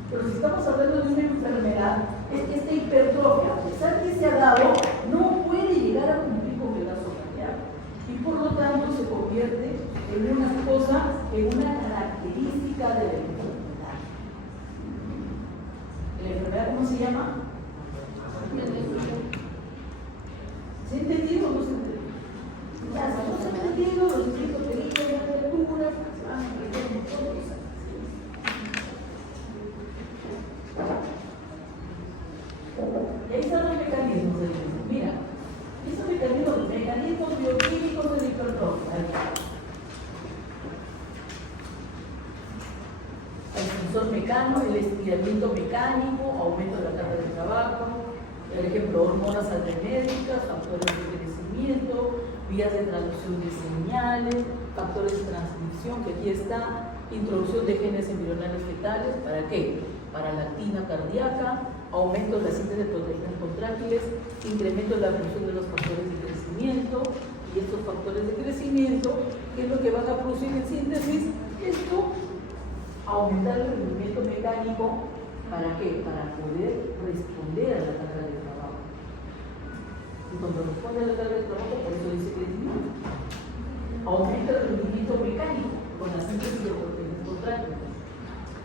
Pero si estamos hablando de una enfermedad, es que esta hipertrofia, a pesar que se ha dado, no puede llegar a cumplir con el brazo cardíaco. Y por lo tanto se convierte en una cosa, en una característica de la enfermedad. ¿La enfermedad cómo se llama? ¿Se ha entendido o no se ha entendido? Ya, si no se ha entendido, los explico pequeños de la lectura, y ahí están los mecanismos del mismo. Mira, esos mecanismos bioquímicos de la hipertrofia. El sensor mecano, el estiramiento mecánico, aumento de la carga de trabajo, por ejemplo, hormonas adrenérgicas, factores de crecimiento, vías de traducción de señales, factores de transcripción, que aquí está, introducción de genes embrionales fetales, ¿para qué? Para la actina cardíaca, aumento de la síntesis de proteínas contráctiles, incremento de la función de los factores de crecimiento, y estos factores de crecimiento, ¿qué es lo que van a producir en síntesis? Esto, aumentar el rendimiento mecánico, ¿para qué? Para poder responder a la carga de trabajo. Y cuando responde a la carga de trabajo, por eso dice crecimiento. Aumenta el rendimiento mecánico con la síntesis de proteínas contráctiles.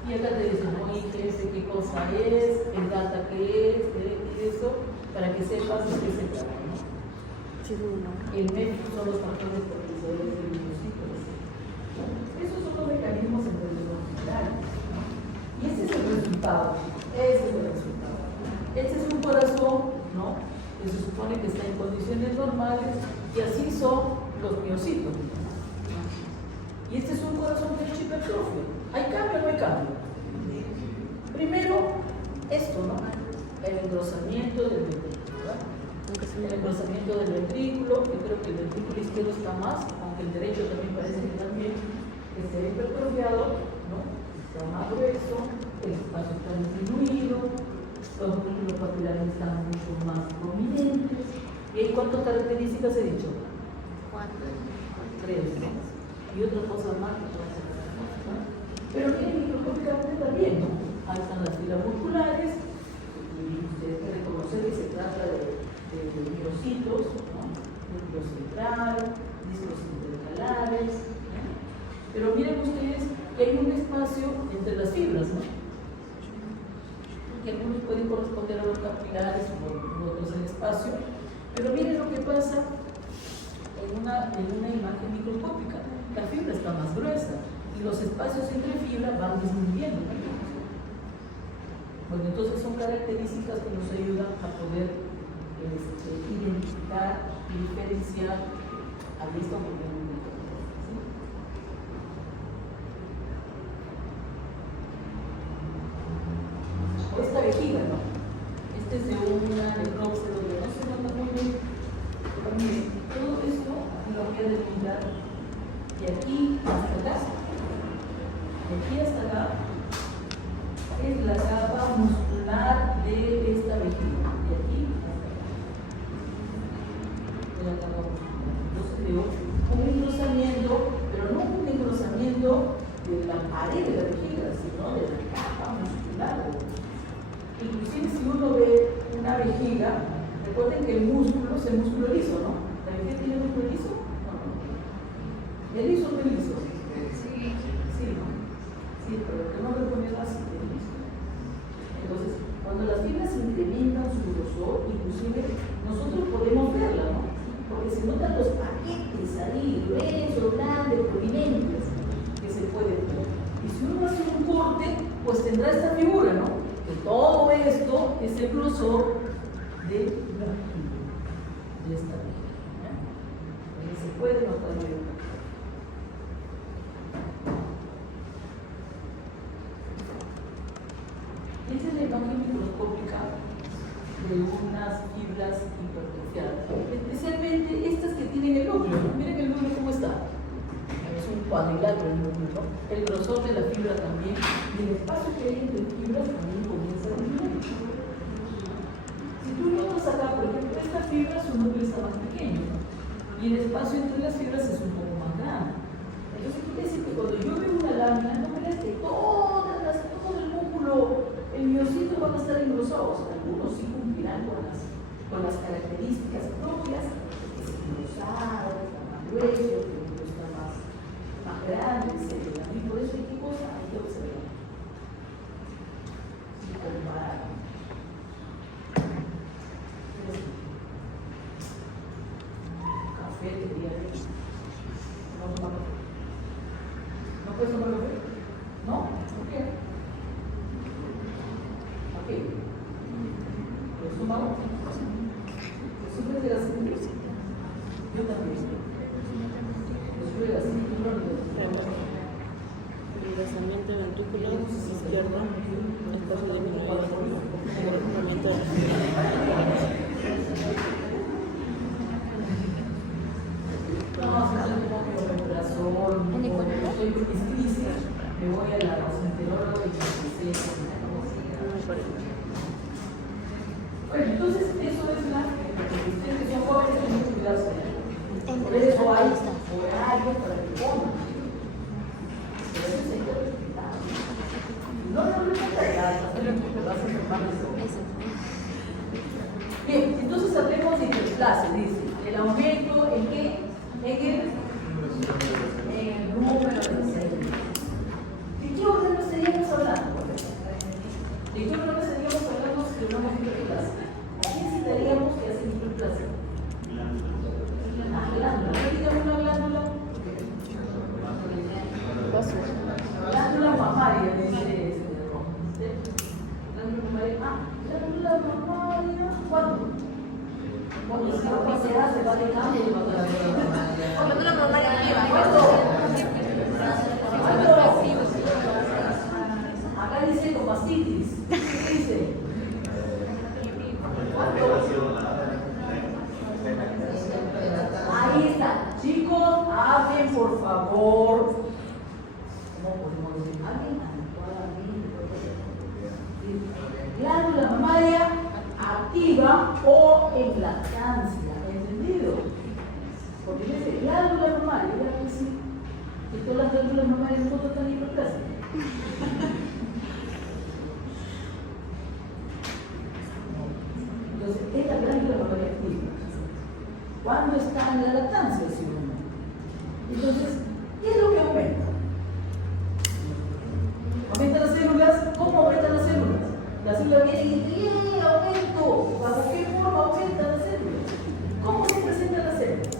Y acá te dicen, oye, ¿qué cosa es? ¿El data qué es? Eso, para que sepas de qué se trata, ¿no? El médico son los factores propulsores del linfocito. Esos son los mecanismos generales. Y ese es el resultado. Este es un corazón, ¿no? Que se supone que está en condiciones normales, y así son los miocitos. Y este es un corazón que es hipertrofia. ¿Hay cambio o no hay cambio? Primero, esto, ¿no? El engrosamiento del ventrículo, ¿verdad? El engrosamiento del ventrículo, yo creo que el ventrículo izquierdo está más, aunque el derecho también parece que también, que se ha hipertrofiado, ¿no? Está más grueso, el espacio está disminuido, los músculos papilares están mucho más prominentes. ¿Y hay cuántas características he dicho? Tres, ¿no? Y otra cosa más que puede ser, ¿no? Pero miren, microscópicamente también, ¿no? Ahí están las filas musculares, y ustedes pueden reconocer que se trata de miocitos, ¿no? Núcleo central, discos intercalares, ¿no? Pero miren ustedes que hay un espacio entre las fibras, ¿no? Que algunos pueden corresponder a los capilares, otros el espacio, pero miren lo que pasa en una imagen microscópica. La fibra está más gruesa y los espacios entre fibras van disminuyendo. Bueno, entonces son características que nos ayudan a poder identificar y diferenciar a esto como un ¿sí? O esta vejiga, ¿no? Este es de una necropsia donde no se nota muy bien. Pero miren, todo esto lo voy a delimitar de aquí hasta acá. De aquí hasta acá es la capa muscular de esta vejiga. De aquí hasta acá. De la capa muscular. Entonces veo un engrosamiento, pero no un engrosamiento de la pared de la vejiga, sino de la capa muscular. Inclusive si uno ve una vejiga, recuerden que el músculo es el músculo liso, ¿no? ¿La vejiga tiene músculo liso? No. ¿El liso o el liso? Sí. Sí, ¿no? Sí, pero que no lo ponen así, el liso. Entonces, cuando las fibras incrementan su grosor, inclusive nosotros podemos verla, ¿no? Porque se notan los paquetes ahí, gruesos, grandes, prominentes, que se pueden ver. Y si uno hace un corte, pues tendrá esta figura, ¿no? Que todo esto es el grosor de la fibra, de esta vejiga. Porque se puede notar bien. Esa es la imagen microscópica de unas fibras hipertrofiadas, especialmente estas que tienen el núcleo. Miren el núcleo cómo está. Es un cuadrilátero el núcleo, ¿no? El grosor de la fibra también, y el espacio que hay entre fibras también comienza a disminuir. Si tú notas acá, por ejemplo, esta fibra, su núcleo está más pequeño, y y el espacio entre las fibras es un poco más grande. Entonces quiere decir que cuando yo veo una lámina, no creas que todo el músculo, el miocito van a estar engrosados. Algunos sí cumplirán con las características propias, que es engrosado, que está más grueso, que está más grande, etc. Y por eso hay que observar. Y comparar. Café, quería decir. No toma café. ¿No puedes tomar café? ¿No? ¿Por qué? ¿A qué? ¿Lo sumamos? ¿Lo sufres de la síntesis? Yo también. ¿Lo sufres de la síntesis? Engrosamiento ventrículo izquierdo, espacio disminuido, engrosamiento de me voy a la gastroenteróloga y me bueno, entonces eso es la ustedes que son jóvenes tienen que cuidarse. Por eso hay horarios para que coman. Pero eso se hay que respetar. No respeta ya, lo hacen normales. Bien, entonces hablemos de interplasia, dice. El aumento en qué? En el número de células. ¿De qué orden estaríamos hablando? ¿De qué orden estaríamos hablando de una hiperplasia? ¿A qué necesitaríamos que hace hiperplasia? Glándula. ¿Qué tiene una glándula? Glándula mamaria, dice glándula mamaria. Glándula mamaria. ¿Cuándo? Cuando se va de cambio y va a la glándula mamaria. ¿Cuándo? Acá dice comastitis. ¿Qué dice? Ahí está. Chicos, hablen por favor. ¿Cómo podemos decir? Hablen adecuadamente. Glándula mamaria activa o en lactancia. ¿Entendido? Porque dice glándula mamaria. ¿Verdad que sí? Que todas las glándulas mamarias no están hiperplásicas. Entonces, es la glándula mamaria activa. ¿Cuándo está en la lactancia? ¿Sí o no? Entonces, ¿qué es lo que aumenta? ¿Aumentan las células? ¿Cómo aumentan las células? Las células vienen y dicen, aumento. ¿Bajo qué forma aumentan las células? ¿Cómo se presentan las células?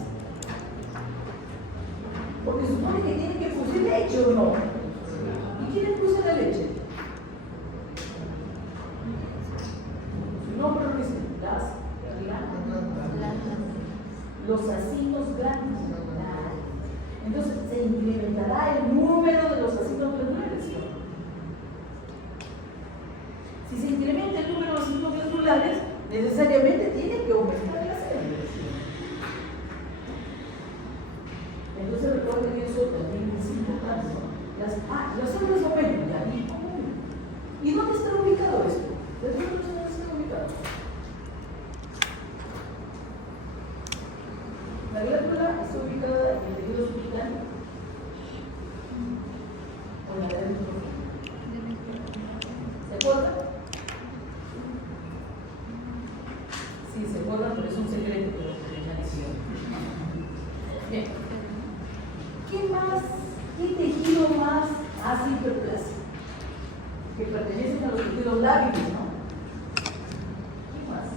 Porque supone que tienen que producir leche o no. ¿Y quiénes producen la leche? Su nombre lo dice, las glándulas. Los acinos glandulares. Entonces se incrementará el número de los acinos glandulares. Si se incrementa el número de los acinos glandulares, necesariamente tiene que aumentar las células. Entonces recuerden que eso también es importante. Las células aumentan. ¿Y dónde está ubicado esto? ¿Dónde está ubicado? La glándula está ubicada en el tejido subcutáneo o en la adentro. ¿Se acuerdan? Sí, se acuerdan, pero es un secreto, pero ya hicieron. Bien. ¿Qué tejido más hace hiperplasia? Que pertenecen a los tejidos lábios, ¿no? ¿Qué más?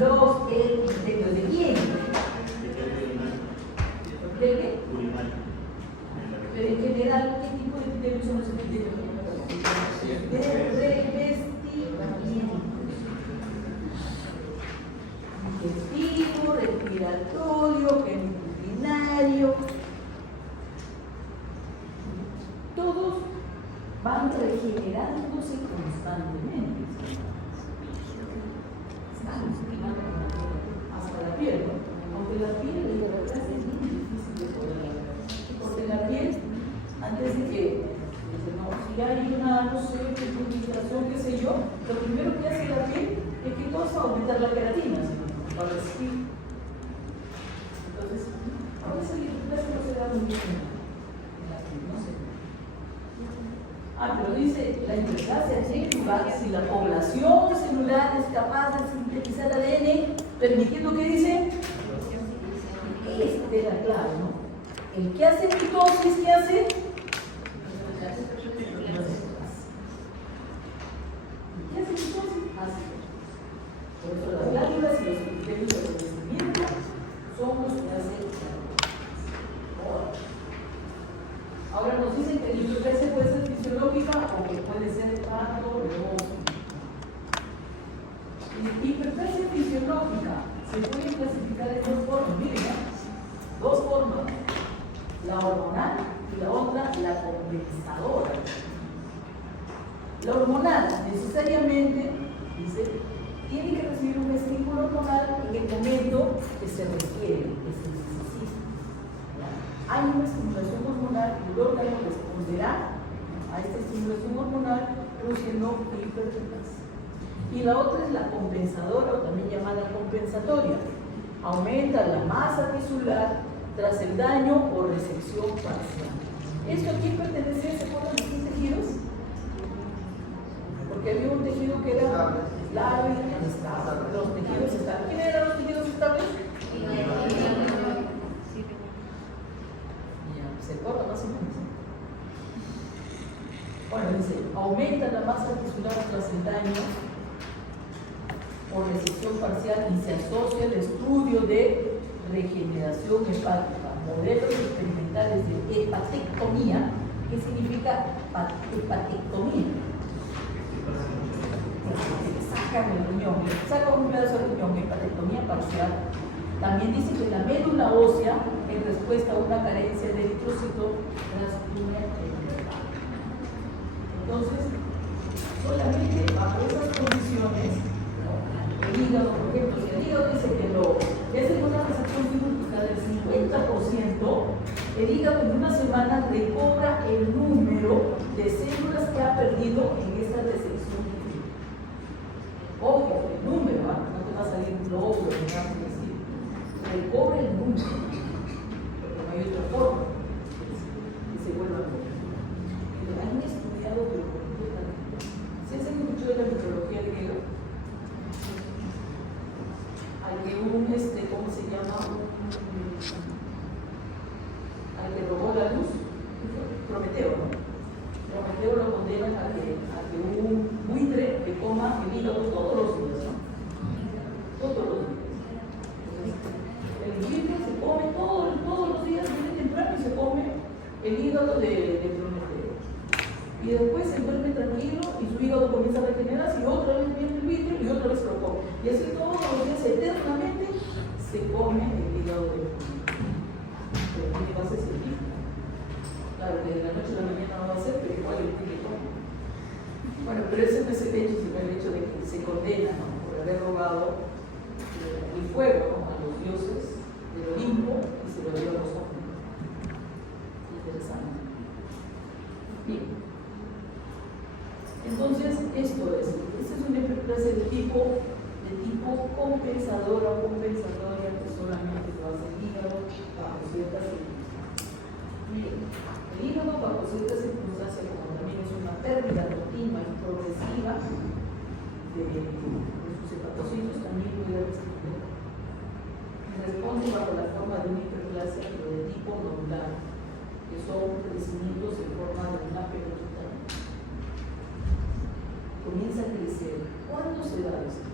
Los epitelios de quién? ¿De qué? Pero en general, ¿qué tipo de epitelios son los epitelios? De revestimiento. Digestivo, respiratorio, geniturario. Todos van regenerándose constantemente. Hasta la piel, ¿no? Aunque la piel es muy difícil de poder ver. Porque la piel, antes de que, no, si hay una, no sé, infiltración, qué sé yo, lo primero que hace la piel es que todo va a aumentar la queratina, para decir. muy bien en la que no sé. Pero dice la hiperplasia celular, si la población celular es capaz de sintetizar ADN, permitiendo que dice, esta es la clave, ¿no? El que hace mitosis, ¿qué hace? ¿Qué hace mitosis? Hace. Por eso las glándulas y los epitelios de crecimiento son los que hacen la. Ahora nos dicen que la hiperplasia puede ser fisiológica o que puede ser patológica. La hiperplasia fisiológica se puede clasificar en dos formas, miren, ¿no? Dos formas, la hormonal y la otra la compensadora. La hormonal necesariamente, dice, tiene que recibir un estímulo hormonal en el momento que se requiere, que se necesita. Hay una estimulación hormonal y el órgano responderá a esta estimulación hormonal produciendo hiperplasia. Y la otra es la compensadora, o también llamada compensatoria. Aumenta la masa tisular tras el daño o resección parcial. ¿Esto a quién pertenece? ¿Se acuerdan de estos tejidos? Porque había un tejido que era largo y inestable. Los tejidos estables. ¿Quién eran los tejidos estables? Se acuerda más o menos. Bueno, dice, aumenta la masa tisular tras el daño o resección parcial y se asocia al estudio de regeneración hepática, modelos experimentales de hepatectomía. ¿Qué significa hepatectomía? Sacan el riñón, sacan un pedazo de riñón, hepatectomía parcial. También dice que la médula ósea, en respuesta a una carencia de eritrocito, transforma el hepático. Entonces, solamente bajo esas condiciones, el hígado, por ejemplo, si el hígado dice que es en una recepción quirúrgica del 50%, el hígado en una semana recobra el número de células que ha perdido en esa recepción quirúrgica. Ojo, el número, no te va a salir un lóbulo, no vas a decir. Recobra el número, porque no hay otra forma que se vuelva a ver. Han estudiado, pero completamente. ¿Sí has escuchado de la mitología griega? Hay que ¿cómo se llama? Al que robó la luz, Prometeo, ¿no? Prometeo lo condenan a que un buitre le coma el hígado todos los días, ¿no? Todos los días. Entonces, el buitre se come todos los días, viene temprano y se come el hígado de Prometeo. Y después se duerme tranquilo y su hígado comienza a regenerarse y otra vez viene el buitre y otra vez lo come. Y así todos los días eternamente se come el hígado de Prometeo. Pero tiene base científica. Claro, que de la noche a la mañana no va a ser, pero igual el tiene que comer. Bueno, pero ese no es el hecho, sino el hecho de que se condena, ¿no?, por haber robado el fuego, ¿no?, a los dioses del Olimpo y se lo dio a los hombres. Interesante. Bien. Entonces, esto es. Esta es una hiperplasia de tipo compensadora o compensatoria que solamente lo hace el hígado bajo ciertas circunstancias. Miren, el hígado bajo ciertas circunstancias, como también es una pérdida continua y progresiva de sus hepatocitos, también puede responder. Responde bajo la forma de una hiperplasia, pero de tipo nodular, que son crecimientos en forma de una pelotita. Comienza a crecer. ¿Cuándo se da esto?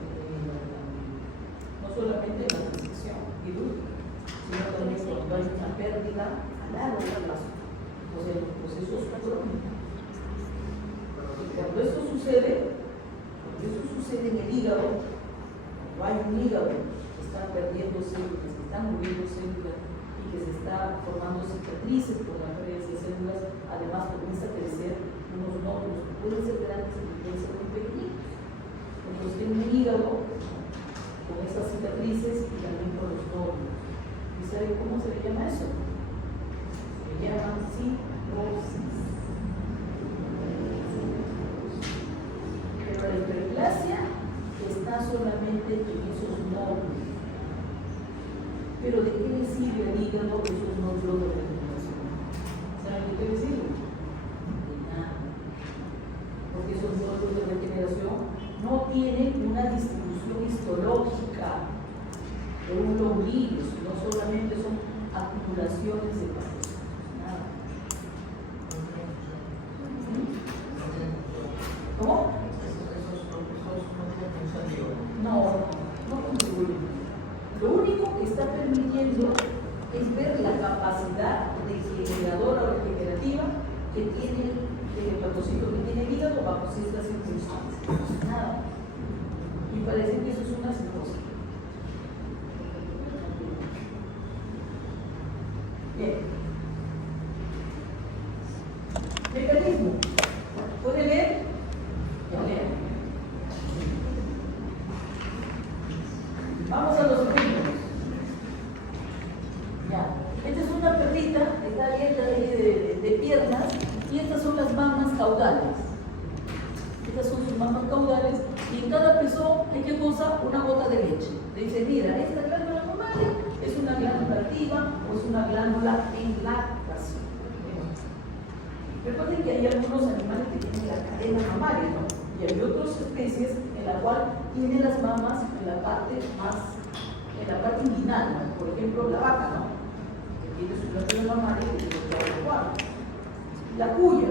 No solamente en la transición quirúrgica, sino también cuando hay una pérdida a largo plazo, o sea, en los procesos crónicos. Y cuando esto sucede en el hígado, cuando hay un hígado que está perdiendo células, que están muriendo células y que se está formando cicatrices por la pérdida de células, además comienza a crecer unos nódulos que pueden ser grandes y pueden ser muy pequeñitos. Entonces tiene un hígado con esas cicatrices y también con los nódulos. ¿Y sabe cómo se le llama eso? Se le llama cirrosis. Pero la hiperplasia está solamente en esos nódulos. Pero ¿de qué le sirve al hígado esos nódulos de regeneración? qué decirlo? De nada. Porque esos modelos de regeneración no tienen una distribución histológica de un lombrigo, sino solamente son acumulaciones de pasos. Nada. ¿Cómo? No contribuyen. Lo único que está permitiendo es ver la capacidad regeneradora o regenerativa que tiene el hepatocito, que tiene el hígado bajo ciertas circunstancias. Nada. Y parece que eso es una psicosis. Bien. Mecanismo. ¿Puede leer? Ya lean. Vamos a los ejemplos. Ya. Esta es una perrita que está abierta de piernas y estas son las mamas caudales. Estas son sus mamas caudales y en cada pezón hay que cosa una gota de leche. Le dice, mira, esta glándula mamaria es una glándula activa o es una glándula en lactación. Recuerden que hay algunos animales que tienen la cadena mamaria, ¿no? Y hay otras especies en la cual tienen las mamas en la parte inguinal, ¿no? Por ejemplo, la vaca, ¿no? Que tiene su glándula mamaria y tiene su glándula. La cuya,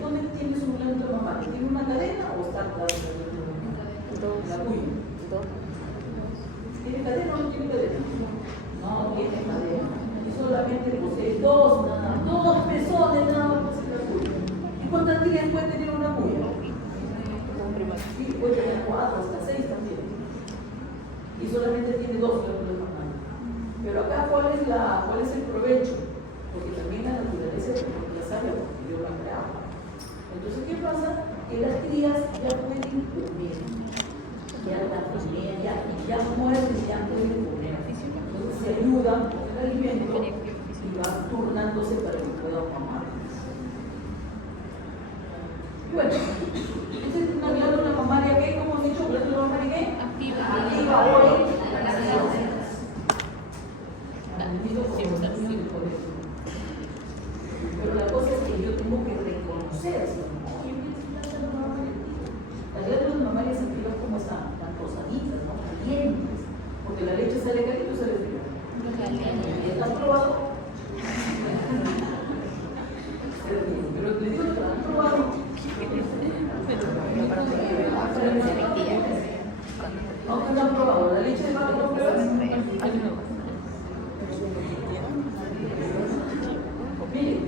¿dónde tiene su glándula mamaria? ¿Tiene una cadena o está atrás de la glándula mamaria? La cuya. ¿Tiene cadena o no tiene cadena? No tiene cadena. Y solamente posee dos pezones nada más posee la cuya. ¿Y cuántas tiras puede tener una cuya? Sí, puede tener 4 hasta 6 también. Y solamente tiene 2 glándulas mamarias. Pero acá, ¿cuál es el provecho? Porque también la naturaleza de la sabia dio la creada. Entonces, ¿qué pasa? Que las crías ya pueden comer. Ya la comer, ya mueren, ya pueden comer. Entonces se ayudan con el alimento y van turnándose para que puedan mamar. Bueno, esta es una glándula mamaria que, como hemos dicho, glándula mamaria que activa hoy pero la cosa es que yo tengo que reconocer eso. Las glándulas mamarias activas como están, tan rosaditas, ¿no? Calientes, porque la leche sale caliente o sale fría. ¿Está probado? Pero le digo que lo han probado. ¿Dónde lo han probado? ¿La leche de vaca lo pruebas? Miren,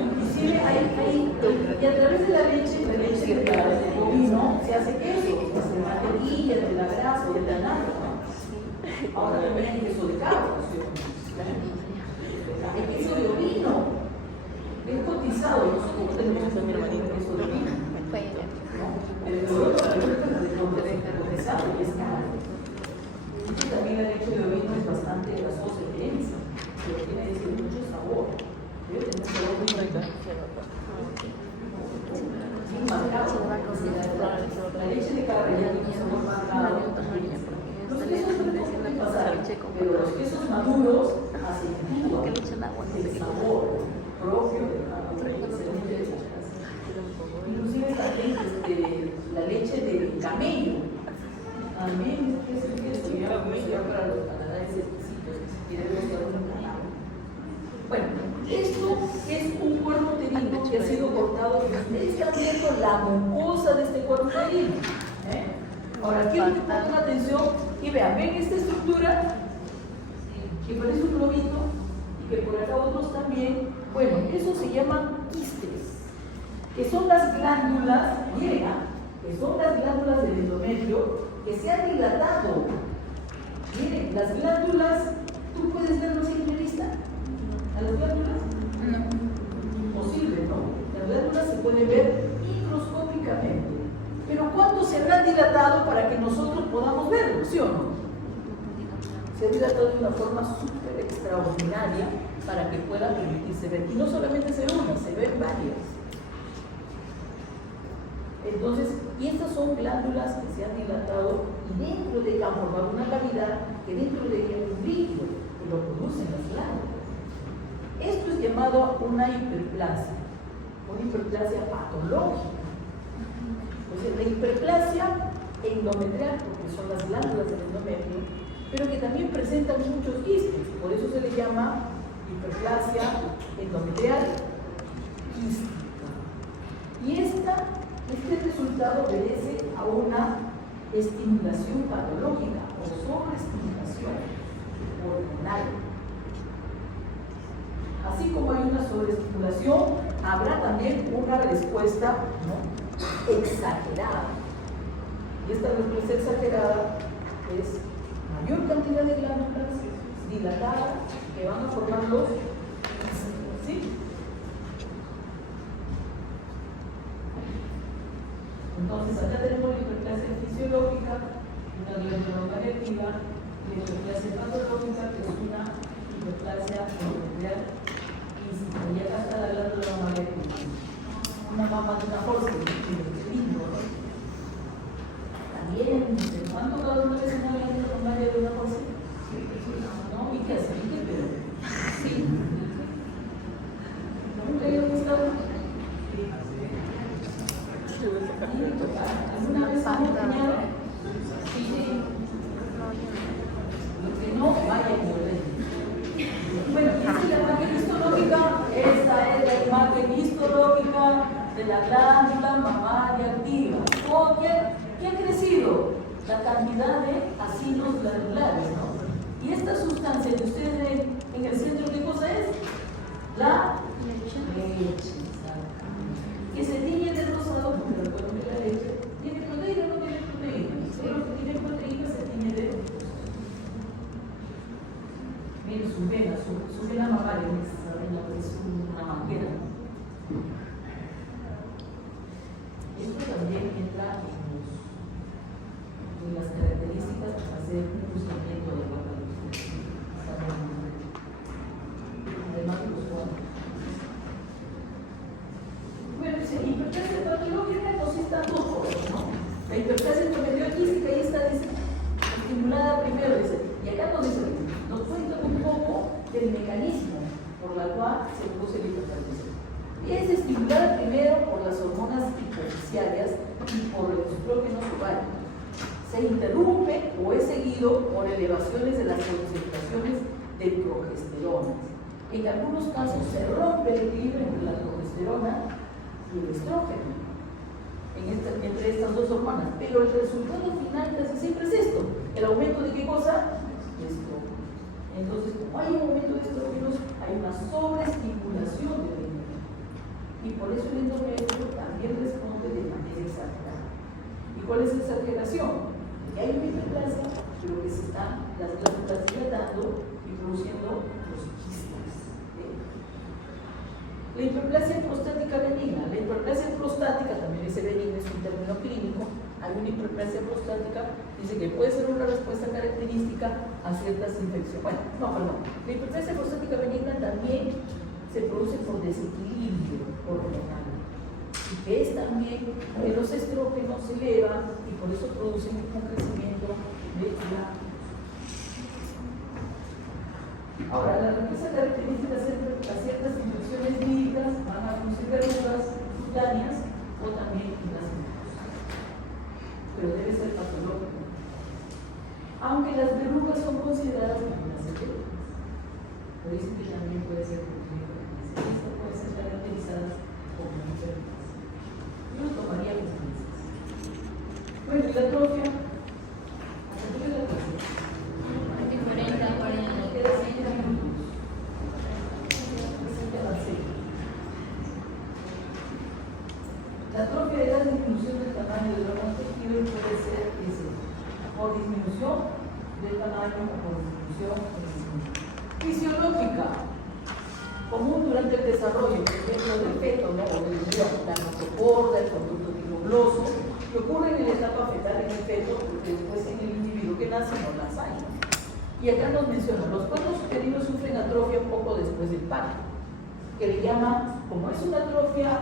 inclusive y a través de la leche del bovino se hace queso, se hace mantequilla, de la grasa, de la nata, ¿no? Ahora también hay queso de cabra, hay queso de ovino, es cotizado, nosotros tenemos también queso de ovino, ¿no? Pero el otro es cotizado y es caro. Y también la leche de ovino es bastante grasosa y densa, pero tiene mucho sabor. La leche de cabra ya tiene un sabor marcado. Los quesos pueden pasar, pero los quesos maduros acentúan el sabor propio de cada excelente. Inclusive también la leche de camello también es el queso ya para los canadienses exquisitos que si quieren buscar un canal. Bueno, esto es un cuerpo uterino que ha sido cortado y ustedes están viendo la mucosa de este cuerpo uterino. Ahora quiero que pongan atención y vean, ven esta estructura que parece un globito y que por acá otros también. Bueno, eso se llaman quistes, que son las glándulas, miren, que son las glándulas del endometrio que se han dilatado. Miren, las glándulas, ¿tú puedes verlo así en la vista? ¿A las glándulas? No. Imposible, ¿no? Las glándulas se pueden ver microscópicamente. Pero ¿cuánto se habrán dilatado para que nosotros podamos verlo, sí o no? Se ha dilatado de una forma súper extraordinaria para que pueda permitirse ver. Y no solamente se ve una, se ven varias. Entonces, y estas son glándulas que se han dilatado y dentro de ella formar una cavidad que dentro de ella hay un líquido que lo producen las glándulas. Esto es llamado llamado una hiperplasia patológica. Entonces, la hiperplasia endometrial, porque son las glándulas del endometrio, pero que también presentan muchos quistes, por eso se le llama hiperplasia endometrial quística. Y este resultado obedece a una estimulación patológica o sobreestimulación hormonal. Así como hay una sobreestimulación, habrá también una respuesta, ¿no?, exagerada. Y esta respuesta exagerada es mayor cantidad de glándulas dilatadas que van a formar los quistes, ¿sí? Entonces, acá tenemos la hiperplasia fisiológica, una glándula mamaria activa, la hiperplasia patológica, que es una hiperplasia endometrial quística. Y acá está la glándula mamaria activa. Una mamá de una force, lindo, ¿no? También, ¿han tocado una vez una glándula mamaria de una force? ¿No? ¿Y qué hace? ¿Y qué pedo? Sí. ¿Nunca he gustado? ¿Alguna vez han enseñado? Sí. Lo que no, vaya a volver. Bueno, esta es la imagen histológica. Esta es la imagen histológica de la glándula mamaria activa. ¿Qué ha crecido? La cantidad de acidos glandulares, ¿no? Y esta sustancia que ustedes ven en el centro, ¿qué cosa es? La leche. Que se tiñe de rosado, porque recuerden que la leche tiene proteína o no tiene proteína. Todo lo que tiene proteína se tiñe de rosado. Miren su vena mamaria, es una manguera. Esto también entra en las características para hacer un juzgamiento de la luz. Además de los cuadros. Bueno, dice, hiperplasia patológica, entonces están dos cosas, ¿no? La hiperplasia endometrial quística, y esta dice, estimulada primero, dice, y acá nos dice, nos cuenta un poco del mecanismo por la cual se produce la hiperplasia. Es estimulada primero por las hormonas hipoficiarias y por el estrógeno ovario. Se interrumpe o es seguido por elevaciones de las concentraciones de progesterona. En algunos casos se rompe el equilibrio entre la progesterona y el estrógeno, entre estas dos hormonas, pero el resultado final casi siempre es esto: el aumento de ¿qué cosa? De estrógeno. Entonces, como hay un aumento de estrógenos, hay una sobreestimulación del endometrio, y por eso el endometrio también responde de manera exagerada. ¿Y cuál es esa exageración? Que hay una hiperplasia, pero que se están las glándulas dilatando y produciendo los quistes. La hiperplasia prostática benigna. La hiperplasia prostática, también dice benigna, es un término clínico. Hay una hiperplasia prostática, dice que puede ser una respuesta característica a ciertas infecciones. Bueno, no, perdón. La hiperplasia prostática benigna también se produce por desequilibrio hormonal, y que es también que los estrógenos se elevan y por eso producen un crecimiento de la. Ahora, la riqueza característica a ciertas infecciones víricas van a producir verrugas cutáneas o también nacimientos, pero debe ser patológico, aunque las verrugas son consideradas como una sequedad. Por eso que también puede ser puede ser caracterizada como una enfermedad. Yo lo tomaría como meses. Bueno, y la atrofia. ¿Hasta qué la atrofia? 40 a 40. Queda 30 minutos. La atrofia es la disminución del tamaño del órgano tejido y puede ser por disminución del tamaño o por disminución fisiológica, común durante el desarrollo, por ejemplo, del feto, ¿no? O del embrión, la notocorda, el conducto tigloso, que ocurre en la etapa fetal en el feto, porque después en el individuo que nace no las hay. Y acá nos menciona, los partos uterinos sufren atrofia un poco después del parto, que le llaman, como es una atrofia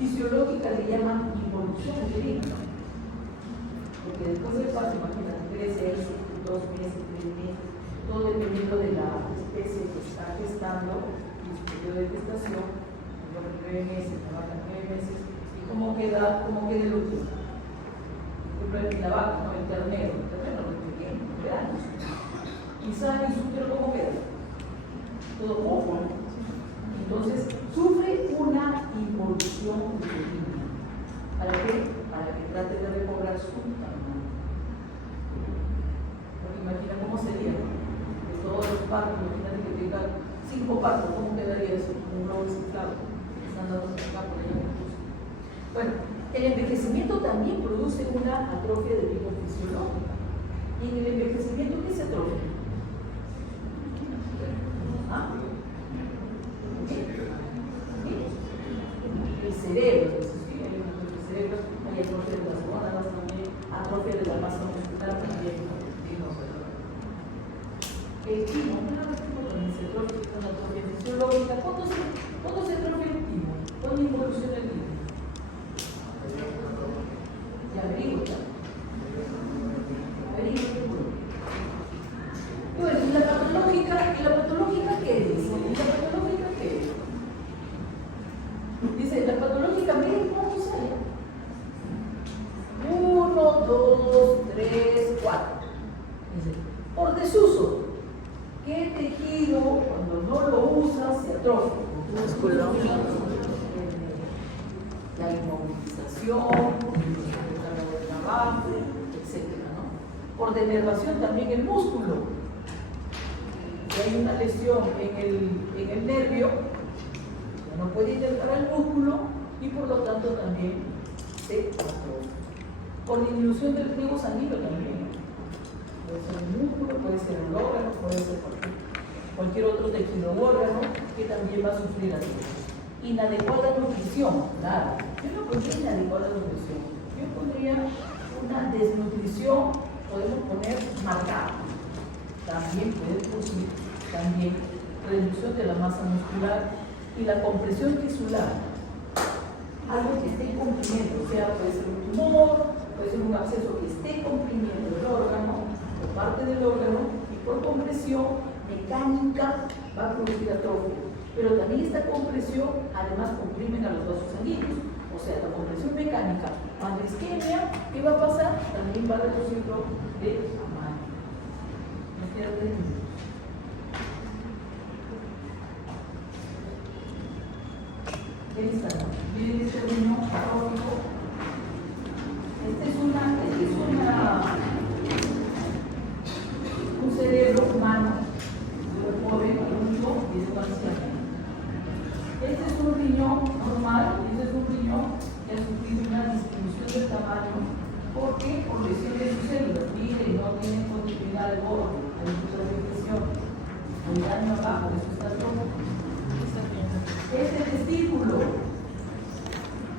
fisiológica, le llaman involución uterina, porque después del parto, imagínate, crece ahí 2 meses, 3 meses, todo dependiendo de la especie que está gestando y periodo de gestación, por ejemplo, 9 meses, trabaja 9 meses, y cómo queda el útero. Por ejemplo, la vaca, ¿no? El ternero no es pequeño, años. Y sabe su útero cómo queda. Todo ojo, ¿no? Entonces, sufre una involución uterina. ¿Para qué? Para que trate de recobrar su tamaño. Porque imagina cómo sería, de todos los partos, imagínate que tenga 5 partos, ¿cómo quedaría eso? Un globo desinflado, están dando acá por allá. Bueno, el envejecimiento también produce una atrofia de tipo fisiológica. Y en el envejecimiento, ¿qué se atrofia? ¿Ah? El cerebro, ¿sí? El cerebro, hay atrofia de las gónadas también, atrofia de la masa muscular también. El timo, también se atrofia con atrofia fisiológica. ¿Cuándo se atrofia el timo? ¿Cuándo involuciona el timo? Ya averigüe. Bueno, ¿y la patológica qué dice? Dice, la patológica, miren cómo sale. 1, 2, 3, 4. Dice, por desuso. ¿Qué tejido cuando no lo usas se atrofia? Músculo. La inmovilización, el cargo de trabajo, etc. ¿no? Por denervación también el músculo. Si hay una lesión en el nervio, no puede inervar el músculo y por lo tanto también se atrofia. Por disminución del riego sanguíneo también. Puede ser el músculo, puede ser el órgano, puede ser cualquier otro tejido u órgano que también va a sufrir atrofia. Inadecuada nutrición, claro. Yo no pondría inadecuada nutrición. Yo pondría una desnutrición, podemos poner marcada. También puede producir también reducción de la masa muscular y la compresión tisular. Algo que esté comprimiendo, o sea, puede ser un tumor, puede ser un absceso que esté comprimiendo el órgano o parte del órgano y por compresión mecánica va a producir atrofia. Pero también esta compresión además comprimen a los vasos sanguíneos. O sea, la compresión mecánica, cuando isquemia, ¿qué va a pasar? También va a reducirlo de tamaño. Nos queda 3 minutos. Esta, miren este riñón atrófico. Este es un cerebro humano, de un joven adulto y de un anciano. Este es un riñón normal, este es un riñón que ha sufrido una disminución del tamaño. ¿Por qué? Por lesión de sus células. Miren, no tienen continuidad de borde, hay mucha infección. El daño abajo, eso está rojo. Este testículo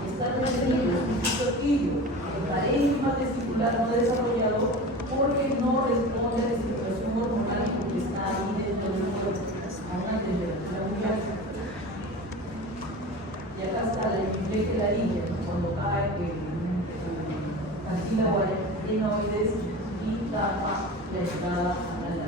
está retenido, es un torquillo. El parénquima testicular no desarrollado porque no responde a la estimulación hormonal porque está ahí dentro del cuerpo a una temperatura muy alta. Y acá está la epifleje larilla, cuando cae cartílago adenoides y tapa la entrada a la